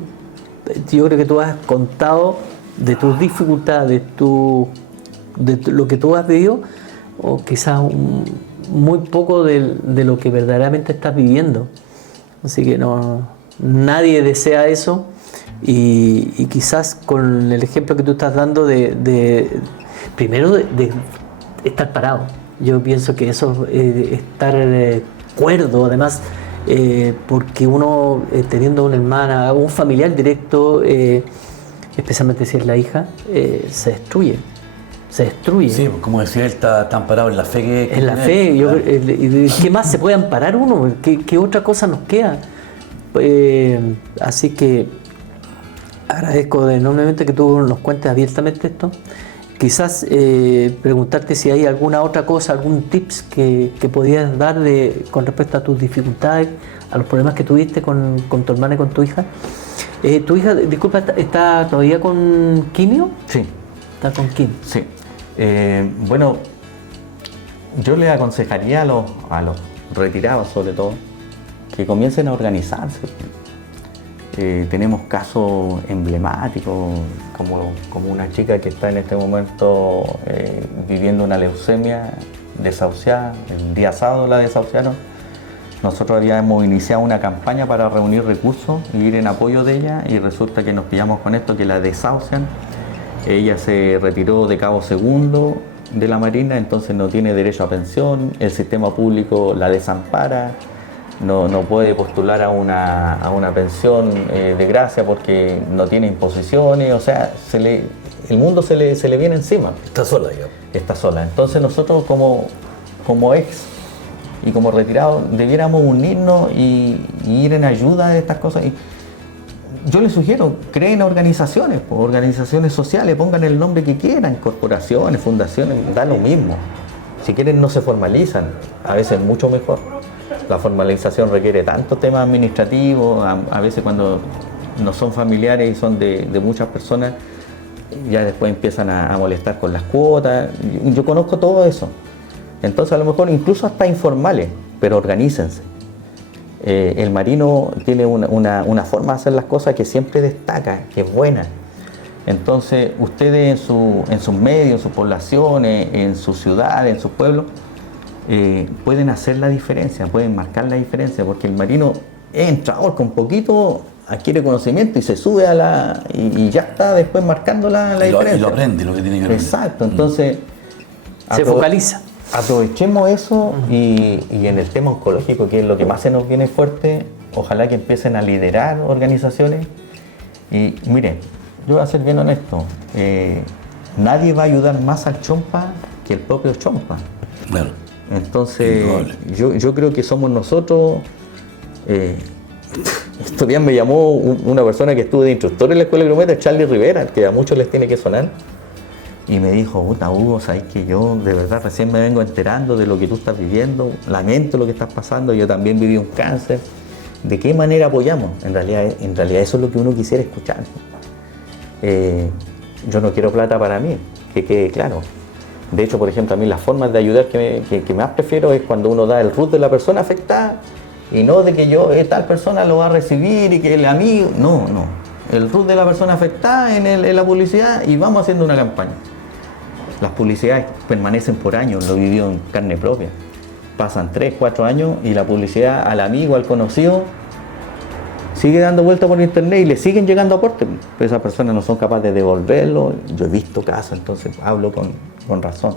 yo creo que tú has contado de tus dificultades, de lo que tú has vivido, o quizás muy poco de lo que verdaderamente estás viviendo. Así que nadie desea eso, y quizás con el ejemplo que tú estás dando primero de estar parado. Yo pienso que eso es estar cuerdo, además, porque uno teniendo una hermana, un familiar directo, especialmente si es la hija, se destruye. Sí, como decía él, está tan parado en la fe que... En la fe, ¿qué más se puede amparar uno? ¿Qué otra cosa nos queda? Así que agradezco enormemente que tú nos cuentes abiertamente esto. Quizás preguntarte si hay alguna otra cosa, algún tips que podías dar con respecto a tus dificultades, a los problemas que tuviste con tu hermana y con tu hija. ¿Tu hija, disculpa, está todavía con quimio? Sí. Está con quimio. Sí. Bueno, yo le aconsejaría a los retirados, sobre todo, que comiencen a organizarse. Tenemos casos emblemáticos, como una chica que está en este momento viviendo una leucemia desahuciada. El día sábado la desahuciaron. Nosotros habíamos iniciado una campaña para reunir recursos y ir en apoyo de ella, y resulta que nos pillamos con esto, que la desahucian. Ella se retiró de cabo segundo de la Marina, entonces no tiene derecho a pensión, el sistema público la desampara, no puede postular a una pensión de gracia porque no tiene imposiciones, o sea, el mundo se le viene encima. Está sola, digamos. Está sola. Entonces nosotros como ex y como retirados debiéramos unirnos y ir en ayuda de estas cosas. Y yo les sugiero, creen organizaciones sociales, pongan el nombre que quieran, corporaciones, fundaciones, da lo mismo. Si quieren no se formalizan, a veces mucho mejor. La formalización requiere tantos temas administrativos, a veces cuando no son familiares y son de muchas personas, ya después empiezan a molestar con las cuotas. Yo conozco todo eso. Entonces a lo mejor incluso hasta informales, pero organícense. El marino tiene una forma de hacer las cosas que siempre destaca, que es buena. Entonces ustedes en sus medios, en sus poblaciones, en sus ciudades, en sus pueblos, pueden hacer la diferencia, pueden marcar la diferencia, porque el marino entra, con poquito adquiere conocimiento y se sube y ya está después marcando la diferencia. Y lo aprende, lo que tiene que aprender. Exacto, entonces Se focaliza. aprovechemos eso y en el tema oncológico, que es lo que más se nos viene fuerte, ojalá que empiecen a liderar organizaciones. Y miren, yo voy a ser bien honesto, nadie va a ayudar más al Chompa que el propio Chompa. Claro. Entonces, yo creo que somos nosotros. Estos días me llamó una persona que estuvo de instructor en la Escuela de Agrometría, Charlie Rivera, que a muchos les tiene que sonar, y me dijo: puta Hugo, sabes que yo de verdad recién me vengo enterando de lo que tú estás viviendo, lamento lo que estás pasando, yo también viví un cáncer. ¿De qué manera apoyamos? En realidad eso es lo que uno quisiera escuchar. Yo no quiero plata para mí, que quede claro. De hecho, por ejemplo, a mí las formas de ayudar que más prefiero es cuando uno da el RUT de la persona afectada y no de que tal persona lo va a recibir y que el amigo. No. El RUT de la persona afectada en la publicidad y vamos haciendo una campaña. Las publicidades permanecen por años, lo vivió en carne propia. Pasan 3, 4 años y la publicidad al amigo, al conocido, sigue dando vuelta por internet y le siguen llegando aportes, pero esas personas no son capaces de devolverlo. Yo he visto casos, entonces hablo con razón.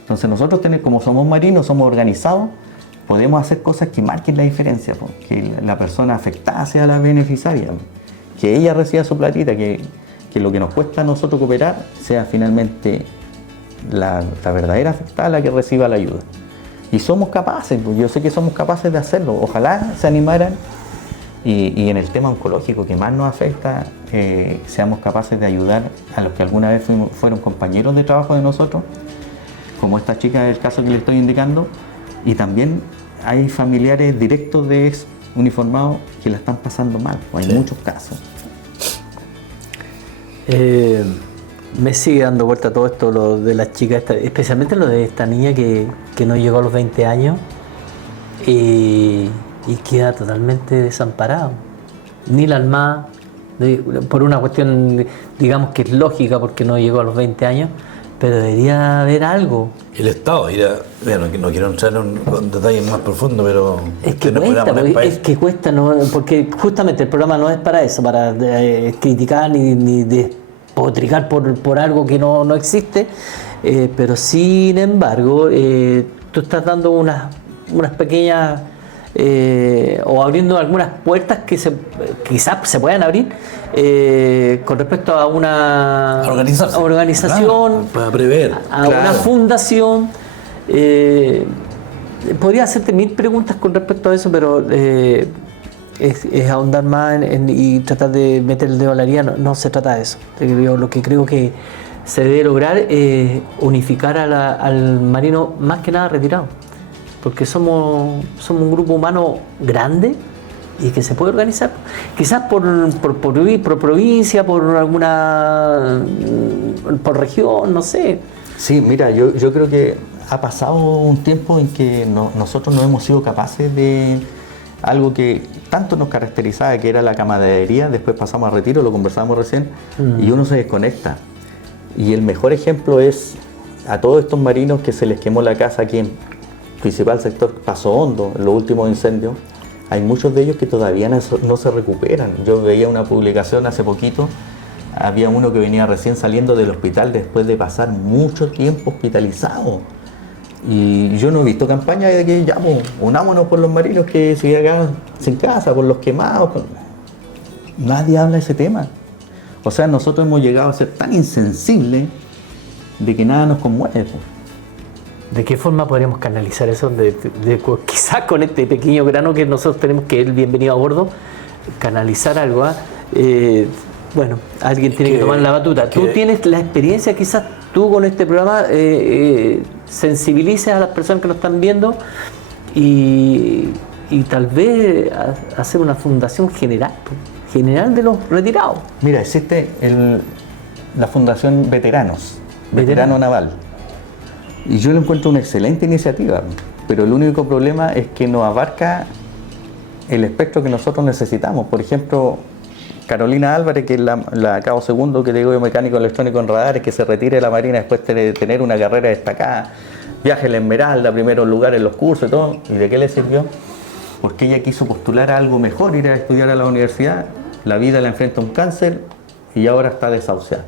Entonces nosotros como somos marinos, somos organizados, podemos hacer cosas que marquen la diferencia, que la persona afectada sea la beneficiaria, que ella reciba su platita, que lo que nos cuesta a nosotros cooperar sea finalmente la verdadera afectada la que reciba la ayuda. Y somos capaces, yo sé que somos capaces de hacerlo, ojalá se animaran. Y en el tema oncológico que más nos afecta, seamos capaces de ayudar a los que alguna vez fueron compañeros de trabajo de nosotros, como esta chica del caso que le estoy indicando, y también hay familiares directos de ex uniformados que la están pasando mal, hay muchos casos. Me sigue dando vuelta todo esto, lo de las chicas, especialmente lo de esta niña que no llegó a los 20 años y queda totalmente desamparado. Ni la Armada, por una cuestión, digamos que es lógica porque no llegó a los 20 años, pero debería haber algo. El Estado, no quiero entrar en detalles más profundos, pero... Es que cuesta, ¿no? Porque justamente el programa no es para eso, para criticar ni despotricar por algo que no existe, pero sin embargo, tú estás dando unas pequeñas... o abriendo algunas puertas que quizás se puedan abrir con respecto a una organización, claro, para prever, una fundación. Podría hacerte 1000 preguntas con respecto a eso, pero es ahondar más y tratar de meter el dedo a la herida. No se trata de eso. Lo que creo que se debe lograr es unificar al marino, más que nada retirado, porque somos un grupo humano grande y que se puede organizar, quizás por provincia, por región, no sé. Sí, mira, yo creo que ha pasado un tiempo en que nosotros no hemos sido capaces de algo que tanto nos caracterizaba, que era la camaradería. Después pasamos a retiro, lo conversábamos recién, y uno se desconecta. Y el mejor ejemplo es a todos estos marinos que se les quemó la casa aquí en principal sector Paso Hondo, en los últimos incendios. Hay muchos de ellos que todavía no se recuperan. Yo veía una publicación hace poquito, había uno que venía recién saliendo del hospital después de pasar mucho tiempo hospitalizado. Y yo no he visto campañas de que ya, pues, unámonos por los marinos que se quedan sin casa, por los quemados. Nadie habla de ese tema. O sea, nosotros hemos llegado a ser tan insensibles de que nada nos conmueve. Pues. ¿De qué forma podríamos canalizar eso? Quizás con este pequeño grano que nosotros tenemos, que es el bienvenido a bordo, canalizar algo. Bueno, alguien tiene que tomar la batuta. Tú tienes la experiencia, quizás tú con este programa sensibilices a las personas que nos están viendo y tal vez hacer una fundación general de los retirados. Mira, existe la Fundación Veterano Naval. Y yo lo encuentro una excelente iniciativa, pero el único problema es que no abarca el espectro que nosotros necesitamos. Por ejemplo, Carolina Álvarez, que es la cabo segundo que le digo yo, mecánico electrónico en radares, que se retire de la Marina después de tener una carrera destacada, viaje a la Esmeralda, primeros lugares en los cursos y todo. ¿Y de qué le sirvió? Porque ella quiso postular a algo mejor, ir a estudiar a la universidad, la vida la enfrenta a un cáncer y ahora está desahuciada.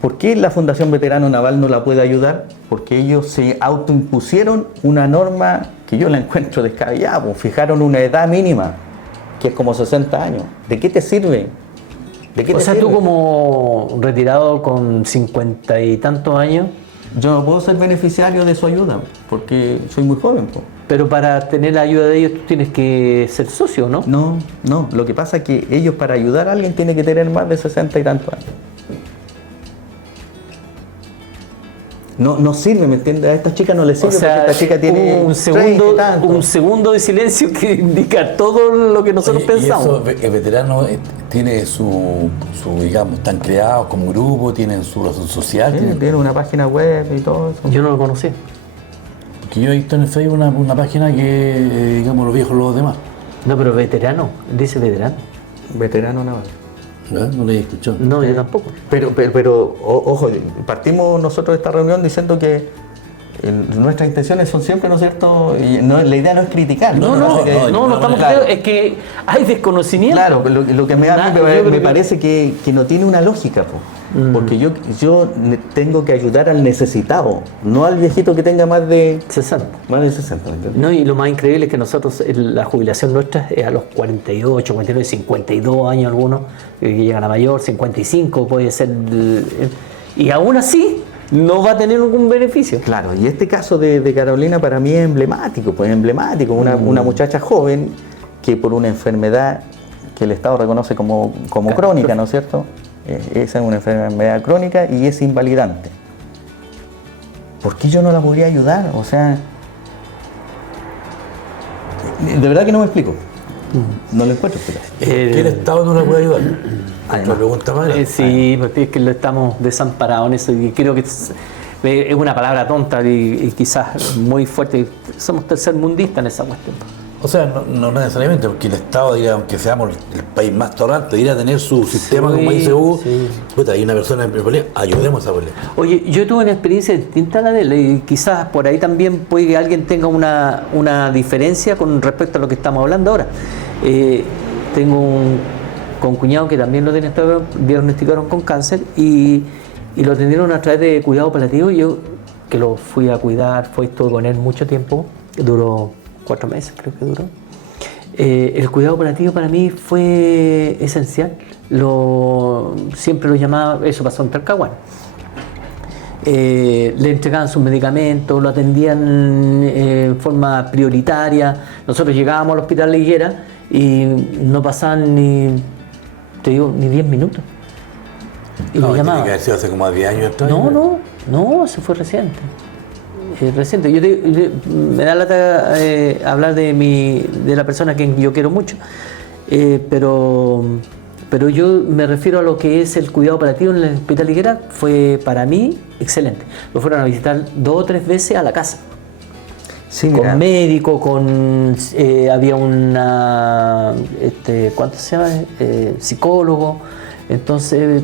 ¿Por qué la Fundación Veterano Naval no la puede ayudar? Porque ellos se autoimpusieron una norma que yo la encuentro descabellada, pues fijaron una edad mínima, que es como 60 años. ¿De qué te sirve? O sea, tú como retirado con 50 y tantos años... Yo no puedo ser beneficiario de su ayuda, porque soy muy joven, pues. Pero para tener la ayuda de ellos tú tienes que ser socio, ¿no? No. Lo que pasa es que ellos, para ayudar a alguien, tienen que tener más de 60 y tantos años. No sirve, ¿me entiendes? A esta chica no le sirve, o sea, porque esta chica tiene un segundo de silencio que indica todo lo que nosotros pensamos. Y eso, el veterano tiene su, digamos, están creados como grupo, tienen su razón social. Tiene una página web y todo eso. Yo no lo conocí. Porque yo he visto en el Facebook una página que, digamos, los viejos los demás. No, pero veterano, dice veterano. Veterano Naval. No le he escuchado. No, yo tampoco. Pero ojo, partimos nosotros de esta reunión diciendo que nuestras intenciones son siempre, ¿no es cierto? Y la idea no es criticar. No estamos claro. Es que hay desconocimiento. Claro, lo que me parece que no tiene una lógica, porque yo tengo que ayudar al necesitado, no al viejito que tenga más de 60. Más de 60, ¿entiendes? No, y lo más increíble es que nosotros, la jubilación nuestra es a los 48, 49, 52 años algunos, que llegan a mayor, 55 puede ser, y aún así no va a tener ningún beneficio. Claro, y este caso de Carolina para mí es emblemático, una muchacha joven que por una enfermedad que el Estado reconoce como crónica, ¿no es cierto? Esa es una enfermedad crónica y es invalidante. ¿Por qué yo no la podría ayudar? O sea, de verdad que no me explico. No lo encuentro. ¿Qué el Estado no la puede ayudar? Otra pregunta más. Sí, porque es que lo estamos desamparados en eso y creo que es una palabra tonta y quizás muy fuerte. Somos tercermundistas en esa cuestión. O sea, no necesariamente, porque el Estado, digamos, que seamos el país más torrante, debería tener su sistema, como dice Hugo. Puta, hay una persona en problema, ayudemos a problema. Oye, yo tuve una experiencia distinta a la de él, y quizás por ahí también puede que alguien tenga una diferencia con respecto a lo que estamos hablando ahora. Tengo un cuñado que también lo diagnosticaron con cáncer y lo atendieron a través de cuidado paliativo. Y yo, que lo fui a cuidar, estuve con él mucho tiempo, duró 4 meses, creo que duró. El cuidado paliativo para mí fue esencial. Siempre lo llamaba, eso pasó en Talcahuano. Le entregaban sus medicamentos, lo atendían en forma prioritaria. Nosotros llegábamos al hospital La Higuera y no pasaban ni 10 minutos. Y lo llamaban. Tiene que haber sido hace como 10 años atrás. No, eso fue reciente. Reciente. Me da lata hablar de la persona que yo quiero mucho, pero yo me refiero a lo que es el cuidado paliativo en el Hospital Higuera. Fue para mí excelente. Lo fueron a visitar 2 o 3 veces a la casa. Sí, con médico, había ¿cuánto se llama? Psicólogo. Entonces,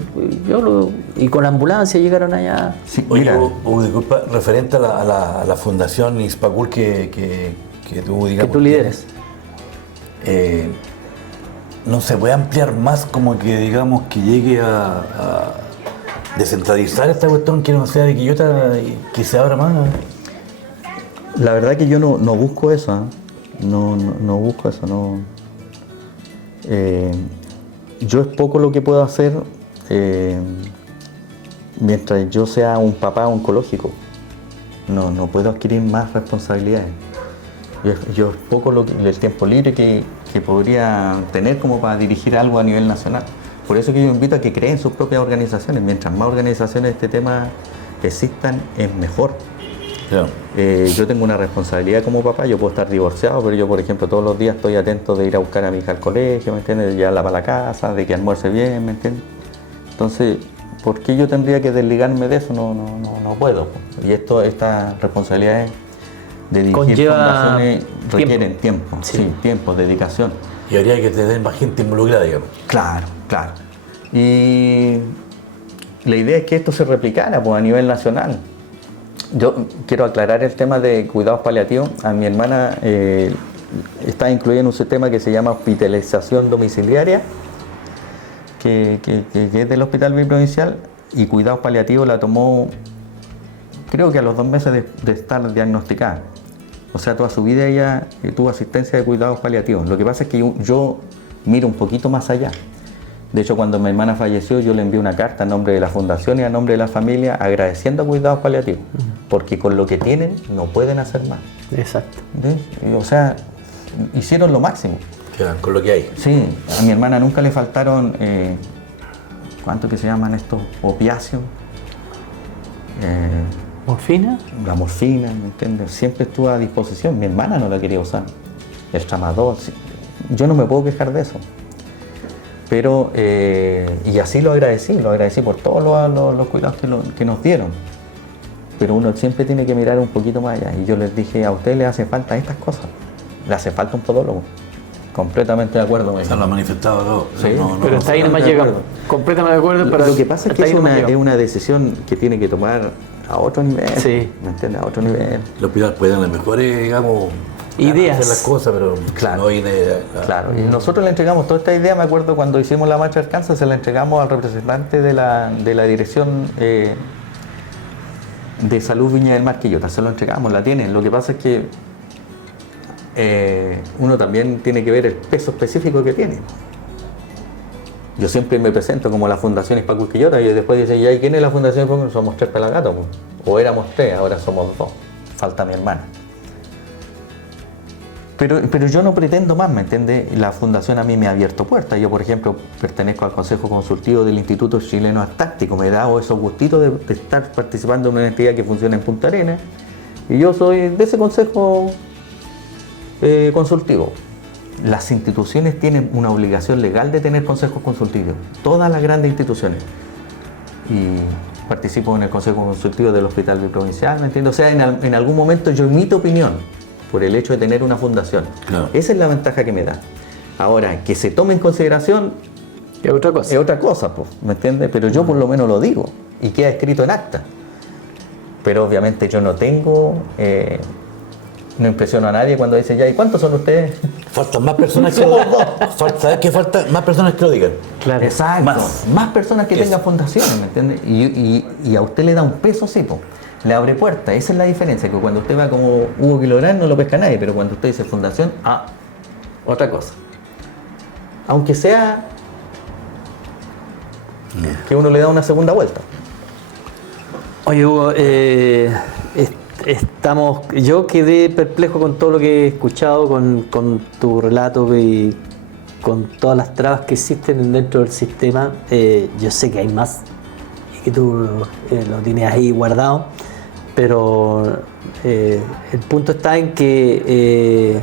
y con la ambulancia llegaron allá. Sí, oye, disculpa, referente a la Fundación Ispacul que tú, digamos, que tú lideres. No se puede ampliar más, como que, digamos, que llegue descentralizar esta cuestión que no sea de Quillota y que se abra más. La verdad que yo no busco eso, ¿eh? No busco eso, no. Yo es poco lo que puedo hacer mientras yo sea un papá oncológico. No puedo adquirir más responsabilidades. Yo es poco el tiempo libre que podría tener como para dirigir algo a nivel nacional. Por eso que yo invito a que creen sus propias organizaciones. Mientras más organizaciones de este tema existan, es mejor. Claro. Yo tengo una responsabilidad como papá, yo puedo estar divorciado, pero yo, por ejemplo, todos los días estoy atento de ir a buscar a mi hija al colegio, ¿me entiendes? De llevarla para la casa, de que almuerce bien, ¿me entiendes? Entonces, ¿por qué yo tendría que desligarme de eso? No puedo. Y estas responsabilidades de dirigir fundaciones requieren tiempo, tiempo, dedicación. Y habría que tener más gente involucrada, digamos. Claro. Y la idea es que esto se replicara pues, a nivel nacional. Yo quiero aclarar el tema de cuidados paliativos. A mi hermana está incluida en un sistema que se llama hospitalización domiciliaria, que es del Hospital Biprovincial, y cuidados paliativos la tomó, creo que a los 2 meses de estar diagnosticada. O sea, toda su vida ella tuvo asistencia de cuidados paliativos. Lo que pasa es que yo miro un poquito más allá. De hecho, cuando mi hermana falleció, yo le envié una carta a nombre de la fundación y a nombre de la familia agradeciendo a cuidados paliativos, porque con lo que tienen no pueden hacer más. Exacto. O sea, hicieron lo máximo. Quedan con lo que hay. Sí, a mi hermana nunca le faltaron, ¿cuánto que se llaman estos? Opiáceos. ¿Morfina? La morfina, ¿me entiendes? Siempre estuvo a disposición. Mi hermana no la quería usar. El tramadol. Sí. Yo no me puedo quejar de eso. Pero, y así lo agradecí por todos los cuidados que nos dieron. Pero uno siempre tiene que mirar un poquito más allá. Y yo les dije, a usted le hace falta estas cosas. Le hace falta un podólogo. Completamente de acuerdo. Se lo ha manifestado todo. Sí, pero está ahí nomás llegando. Completamente de acuerdo. Pero lo que pasa es que es una decisión que tiene que tomar a otro nivel. Sí. ¿Me entiendes? A otro nivel. Los hospitales pueden dar las mejores, digamos, ideas. hacer las cosas, pero claro. no hay idea. Claro, y nosotros le entregamos toda esta idea, me acuerdo cuando hicimos la marcha del cáncer, se la entregamos al representante de la dirección de Salud Viña del Mar Quillota, se lo entregamos, la tienen. Lo que pasa es que uno también tiene que ver el peso específico que tiene. Yo siempre me presento como la Fundación Hispacul Quillota y después dicen, ¿y quién es la Fundación Hispacul? Somos 3 pelagatos, pues. O éramos 3, ahora somos 2, falta mi hermana. Pero yo no pretendo más, ¿me entiendes? La fundación a mí me ha abierto puertas. Yo, por ejemplo, pertenezco al Consejo Consultivo del Instituto Chileno Antáctico. Me he dado esos gustitos de estar participando en una entidad que funciona en Punta Arenas. Y yo soy de ese consejo consultivo. Las instituciones tienen una obligación legal de tener consejos consultivos. Todas las grandes instituciones. Y participo en el Consejo Consultivo del Hospital Biprovincial, ¿me entiendes? O sea, en algún momento yo emito opinión por el hecho de tener una fundación. Claro. Esa es la ventaja que me da. Ahora, que se tome en consideración es otra cosa. Es otra cosa, pues, ¿me entiendes? Pero yo por lo menos lo digo y queda escrito en acta. Pero obviamente yo no tengo, no impresiono a nadie cuando dicen, ya, ¿y cuántos son ustedes? Faltan más personas que ¿sabes qué falta? Más personas que lo digan. Claro. Exacto. Más personas que tengan fundaciones, ¿me entiendes? Y a usted le da un peso, sí, pues. Le abre puertas, esa es la diferencia, que cuando usted va como Hugo Quilográn no lo pesca nadie, pero cuando usted dice fundación, otra cosa. Aunque sea que uno le da una segunda vuelta. Oye, Hugo, yo quedé perplejo con todo lo que he escuchado, con tu relato y con todas las trabas que existen dentro del sistema. Yo sé que hay más y que tú lo tienes ahí guardado. Pero el punto está en que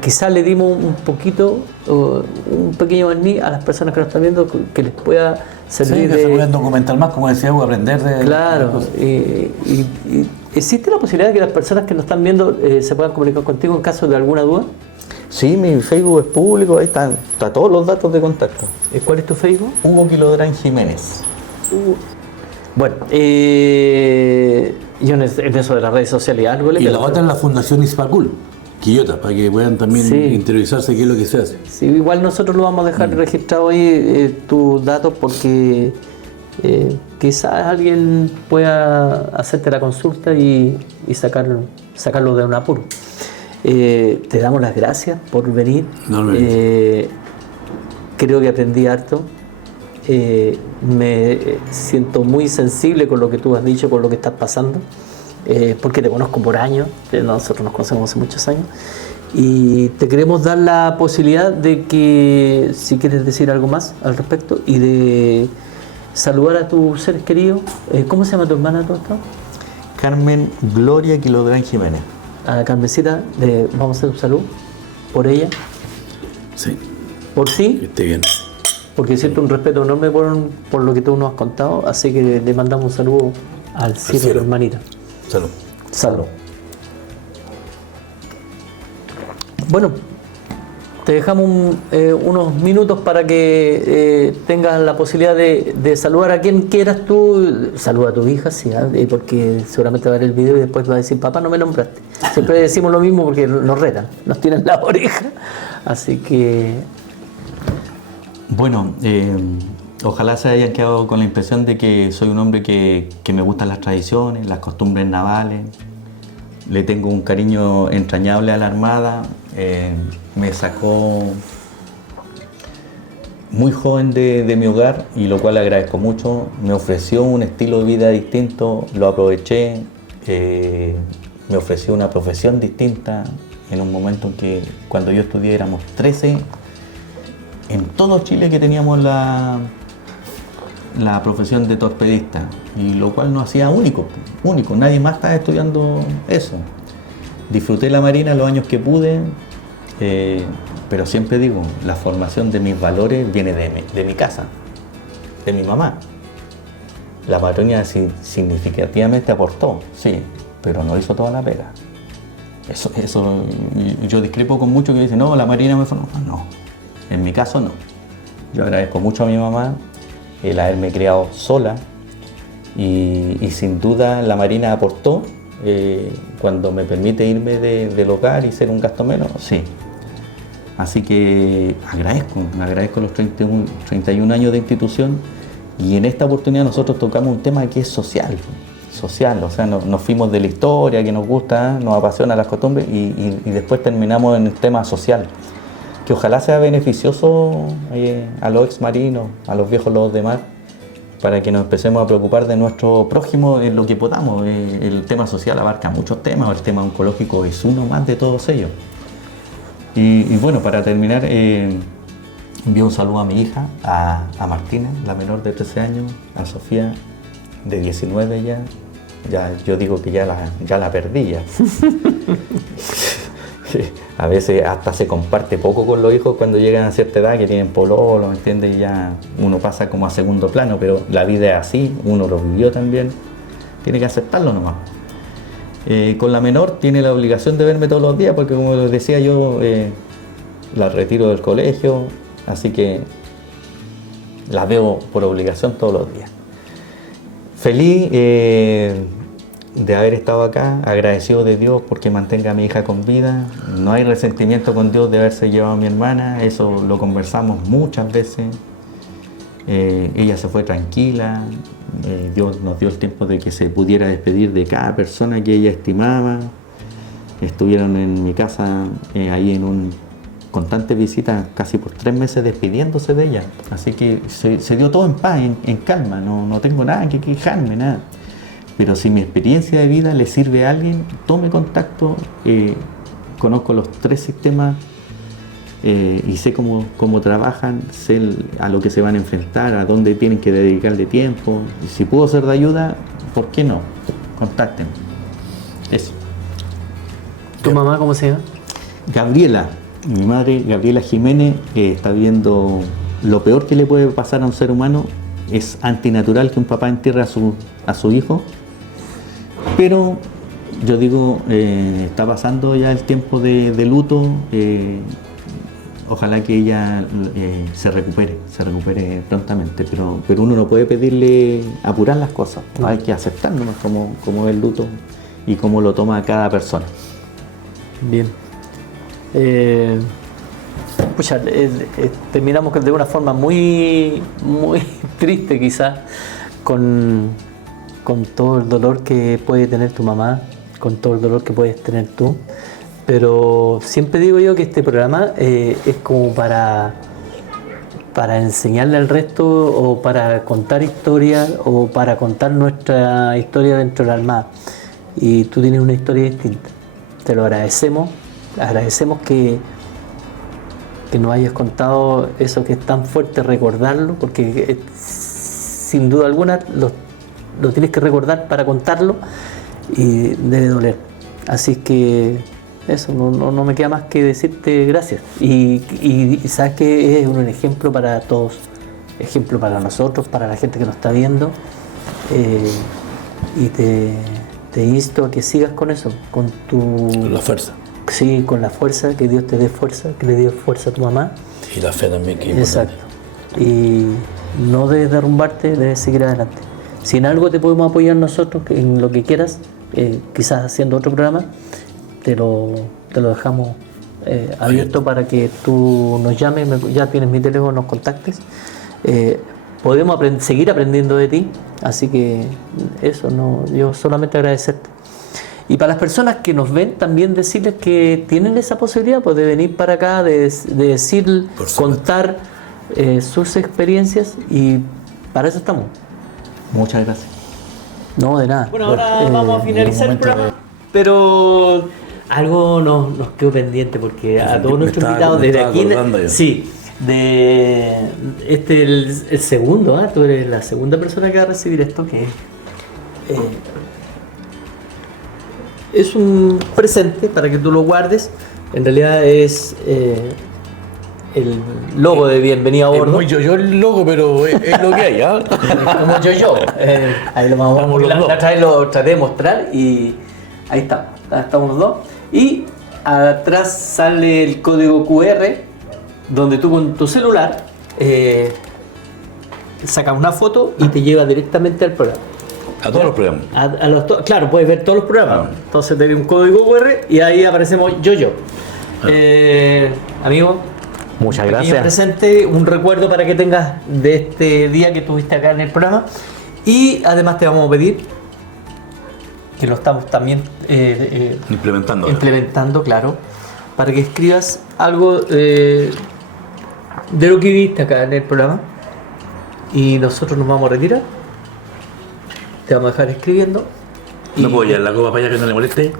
quizás le dimos un poquito, un pequeño barniz a las personas que nos están viendo que les pueda servir. Sí, que se puedan documentar más, como decía, o aprender de. Claro, y ¿existe la posibilidad de que las personas que nos están viendo se puedan comunicar contigo en caso de alguna duda? Sí, mi Facebook es público, ahí están todos los datos de contacto. ¿Cuál es tu Facebook? Hugo Quilográn Jiménez. Bueno, yo en eso de las redes sociales algo le Y la otra es la Fundación Hispacul Quillota, para que puedan también interiorizarse qué es lo que se hace. Sí, igual nosotros lo vamos a dejar registrado ahí, tus datos, porque quizás alguien pueda hacerte la consulta y sacarlo de un apuro. Te damos las gracias por venir. No, no. Creo que aprendí harto. Me siento muy sensible con lo que tú has dicho, con lo que estás pasando, porque te conozco por años, nosotros nos conocemos hace muchos años, y te queremos dar la posibilidad de que, si quieres decir algo más al respecto, y de saludar a tus seres queridos. ¿Cómo se llama tu hermana todo esto? Carmen Gloria Quilodrán Jiménez. A Carmencita, vamos a hacer un saludo por ella, Sí, por que ti, esté bien. porque siento un respeto enorme por lo que tú nos has contado, así que le mandamos un saludo al cielo, cielo. hermanita. Salud. Salud. Bueno, te dejamos unos minutos para que tengas la posibilidad de saludar a quien quieras tú. Saluda a tu hija, sí, porque seguramente va a ver el video y después va a decir, papá, no me nombraste. Siempre decimos lo mismo porque nos retan, nos tiran la oreja. Así que... Bueno, ojalá se hayan quedado con la impresión de que soy un hombre que me gustan las tradiciones, las costumbres navales. Le tengo un cariño entrañable a la Armada. Me sacó muy joven de mi hogar, y lo cual le agradezco mucho. Me ofreció un estilo de vida distinto, lo aproveché. Me ofreció una profesión distinta en un momento en que, cuando yo estudié, éramos 13 en todo Chile que teníamos la profesión de torpedista, y lo cual nos hacía único. Nadie más estaba estudiando eso. Disfruté la Marina los años que pude, pero siempre digo, la formación de mis valores viene de mi casa, de mi mamá. La Marina significativamente aportó, sí, pero no hizo toda la pega. Eso, yo discrepo con muchos que dicen, no, la Marina me formó. No, en mi caso no. Yo agradezco mucho a mi mamá el haberme criado sola, y sin duda la Marina aportó cuando me permite irme del hogar y ser un gasto menos, sí. Así que agradezco los 31 años de institución, y en esta oportunidad nosotros tocamos un tema que es social, o sea, nos fuimos de la historia que nos gusta, nos apasiona las costumbres, y después terminamos en el tema social, que ojalá sea beneficioso a los ex marinos, a los viejos lobos de mar, para que nos empecemos a preocupar de nuestro prójimo en lo que podamos. El tema social abarca muchos temas, el tema oncológico es uno más de todos ellos. Y bueno, para terminar, envío un saludo a mi hija, a Martina, la menor de 13 años, a Sofía, de 19 ya yo digo que ya la perdí ya. A veces hasta se comparte poco con los hijos cuando llegan a cierta edad, que tienen pololo, ¿me entiendes? Y ya uno pasa como a segundo plano, pero la vida es así, uno lo vivió también, tiene que aceptarlo nomás. Con la menor tiene la obligación de verme todos los días, porque como les decía yo, la retiro del colegio, así que la veo por obligación todos los días. Feliz de haber estado acá, agradecido de Dios porque mantenga a mi hija con vida. No hay resentimiento con Dios de haberse llevado a mi hermana, eso lo conversamos muchas veces. Ella se fue tranquila, Dios nos dio el tiempo de que se pudiera despedir de cada persona que ella estimaba. Estuvieron en mi casa ahí en un constante visita, casi por 3 meses, despidiéndose de ella. Así que se dio todo en paz, en calma, no tengo nada que quejarme, nada. Pero si mi experiencia de vida le sirve a alguien, tome contacto. Conozco los 3 sistemas y sé cómo trabajan, sé a lo que se van a enfrentar, a dónde tienen que dedicarle tiempo. Y si puedo ser de ayuda, ¿por qué no? Contáctenme. Eso. ¿Tu mamá cómo se llama? Gabriela, mi madre, Gabriela Jiménez, está viendo lo peor que le puede pasar a un ser humano. Es antinatural que un papá entierre a su hijo, pero yo digo, está pasando ya el tiempo de luto. Ojalá que ella se recupere prontamente, pero uno no puede pedirle apurar las cosas, no hay que aceptarlo como es el luto y cómo lo toma cada persona. Bien. Terminamos de una forma muy triste quizás, con todo el dolor que puede tener tu mamá, con todo el dolor que puedes tener tú. Pero siempre digo yo que este programa es como para enseñarle al resto, o para contar historias, o para contar nuestra historia dentro de la Armada. Y tú tienes una historia distinta. Te lo agradecemos que nos hayas contado eso, que es tan fuerte recordarlo, porque sin duda alguna lo tienes que recordar para contarlo y debe doler. Así que eso, no me queda más que decirte gracias. Y sabes que es un ejemplo para todos, ejemplo para nosotros, para la gente que nos está viendo. Y te insto a que sigas con eso, con La fuerza. Sí, con la fuerza, que Dios te dé fuerza, que le dé fuerza a tu mamá. Y la fe también, que es importante. Exacto. Y no debes derrumbarte, debes seguir adelante. Si en algo te podemos apoyar nosotros, en lo que quieras, quizás haciendo otro programa, te lo dejamos abierto para que tú nos llames, ya tienes mi teléfono, nos contactes. Podemos seguir aprendiendo de ti, así que eso, yo solamente agradecerte. Y para las personas que nos ven, también decirles que tienen esa posibilidad, pues, de venir para acá, de decir, contar sus experiencias, y para eso estamos. Muchas gracias. No, de nada. Bueno, ahora vamos a finalizar el programa, pero algo nos quedó pendiente, porque a todos nuestros invitados desde aquí, sí, el segundo, tú eres la segunda persona que va a recibir esto, que es un presente para que tú lo guardes. En realidad es el logo de Bienvenida a Bordo. Es muy yo el logo, pero es lo que hay, ¿ah? Como yo. Ahí lo vamos Estamos los dos. la otra vez lo traté de mostrar y ahí estamos los dos. Y atrás sale el código QR, donde tú con tu celular sacas una foto y te lleva directamente al programa. A todos los programas. Claro, puedes ver todos los programas. Entonces te da un código QR y ahí aparecemos yo. Amigo, Muchas aquí gracias. presente, un recuerdo para que tengas de este día que estuviste acá en el programa. Y además te vamos a pedir, que lo estamos también implementando, claro, para que escribas algo de lo que viste acá en el programa. Y nosotros nos vamos a retirar. Te vamos a dejar escribiendo. No puedo llevar la copa para allá, que no le moleste.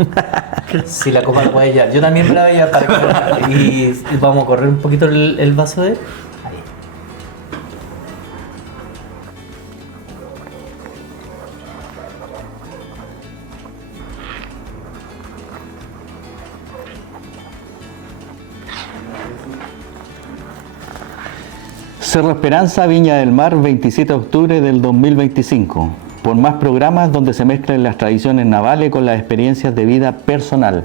Si la copa la puede llevar, yo también me la voy a llevar para que y vamos a correr un poquito el vaso de él. Ahí. Cerro Esperanza, Viña del Mar, 27 de octubre del 2025. Por más programas donde se mezclen las tradiciones navales con las experiencias de vida personal.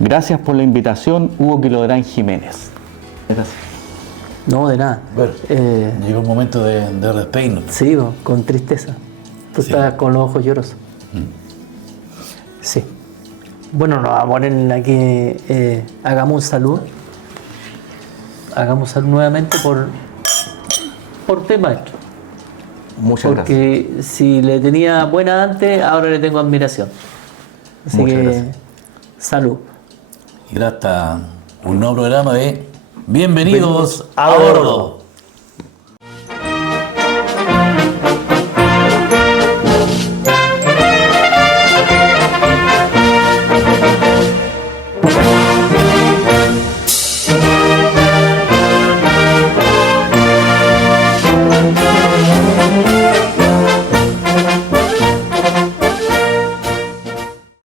Gracias por la invitación, Hugo Quilodrán Jiménez. Gracias. No, de nada. Bueno, llegó un momento de despeino. Sí, con tristeza. Tú estás con los ojos llorosos. Sí. Bueno, nos vamos a poner aquí, hagamos un saludo. Hagamos salud nuevamente por usted, maestro. Muchas gracias. Porque si le tenía buena antes, ahora le tengo admiración. Así Muchas que, gracias. salud. Y hasta un nuevo programa de Bienvenidos a Bordo.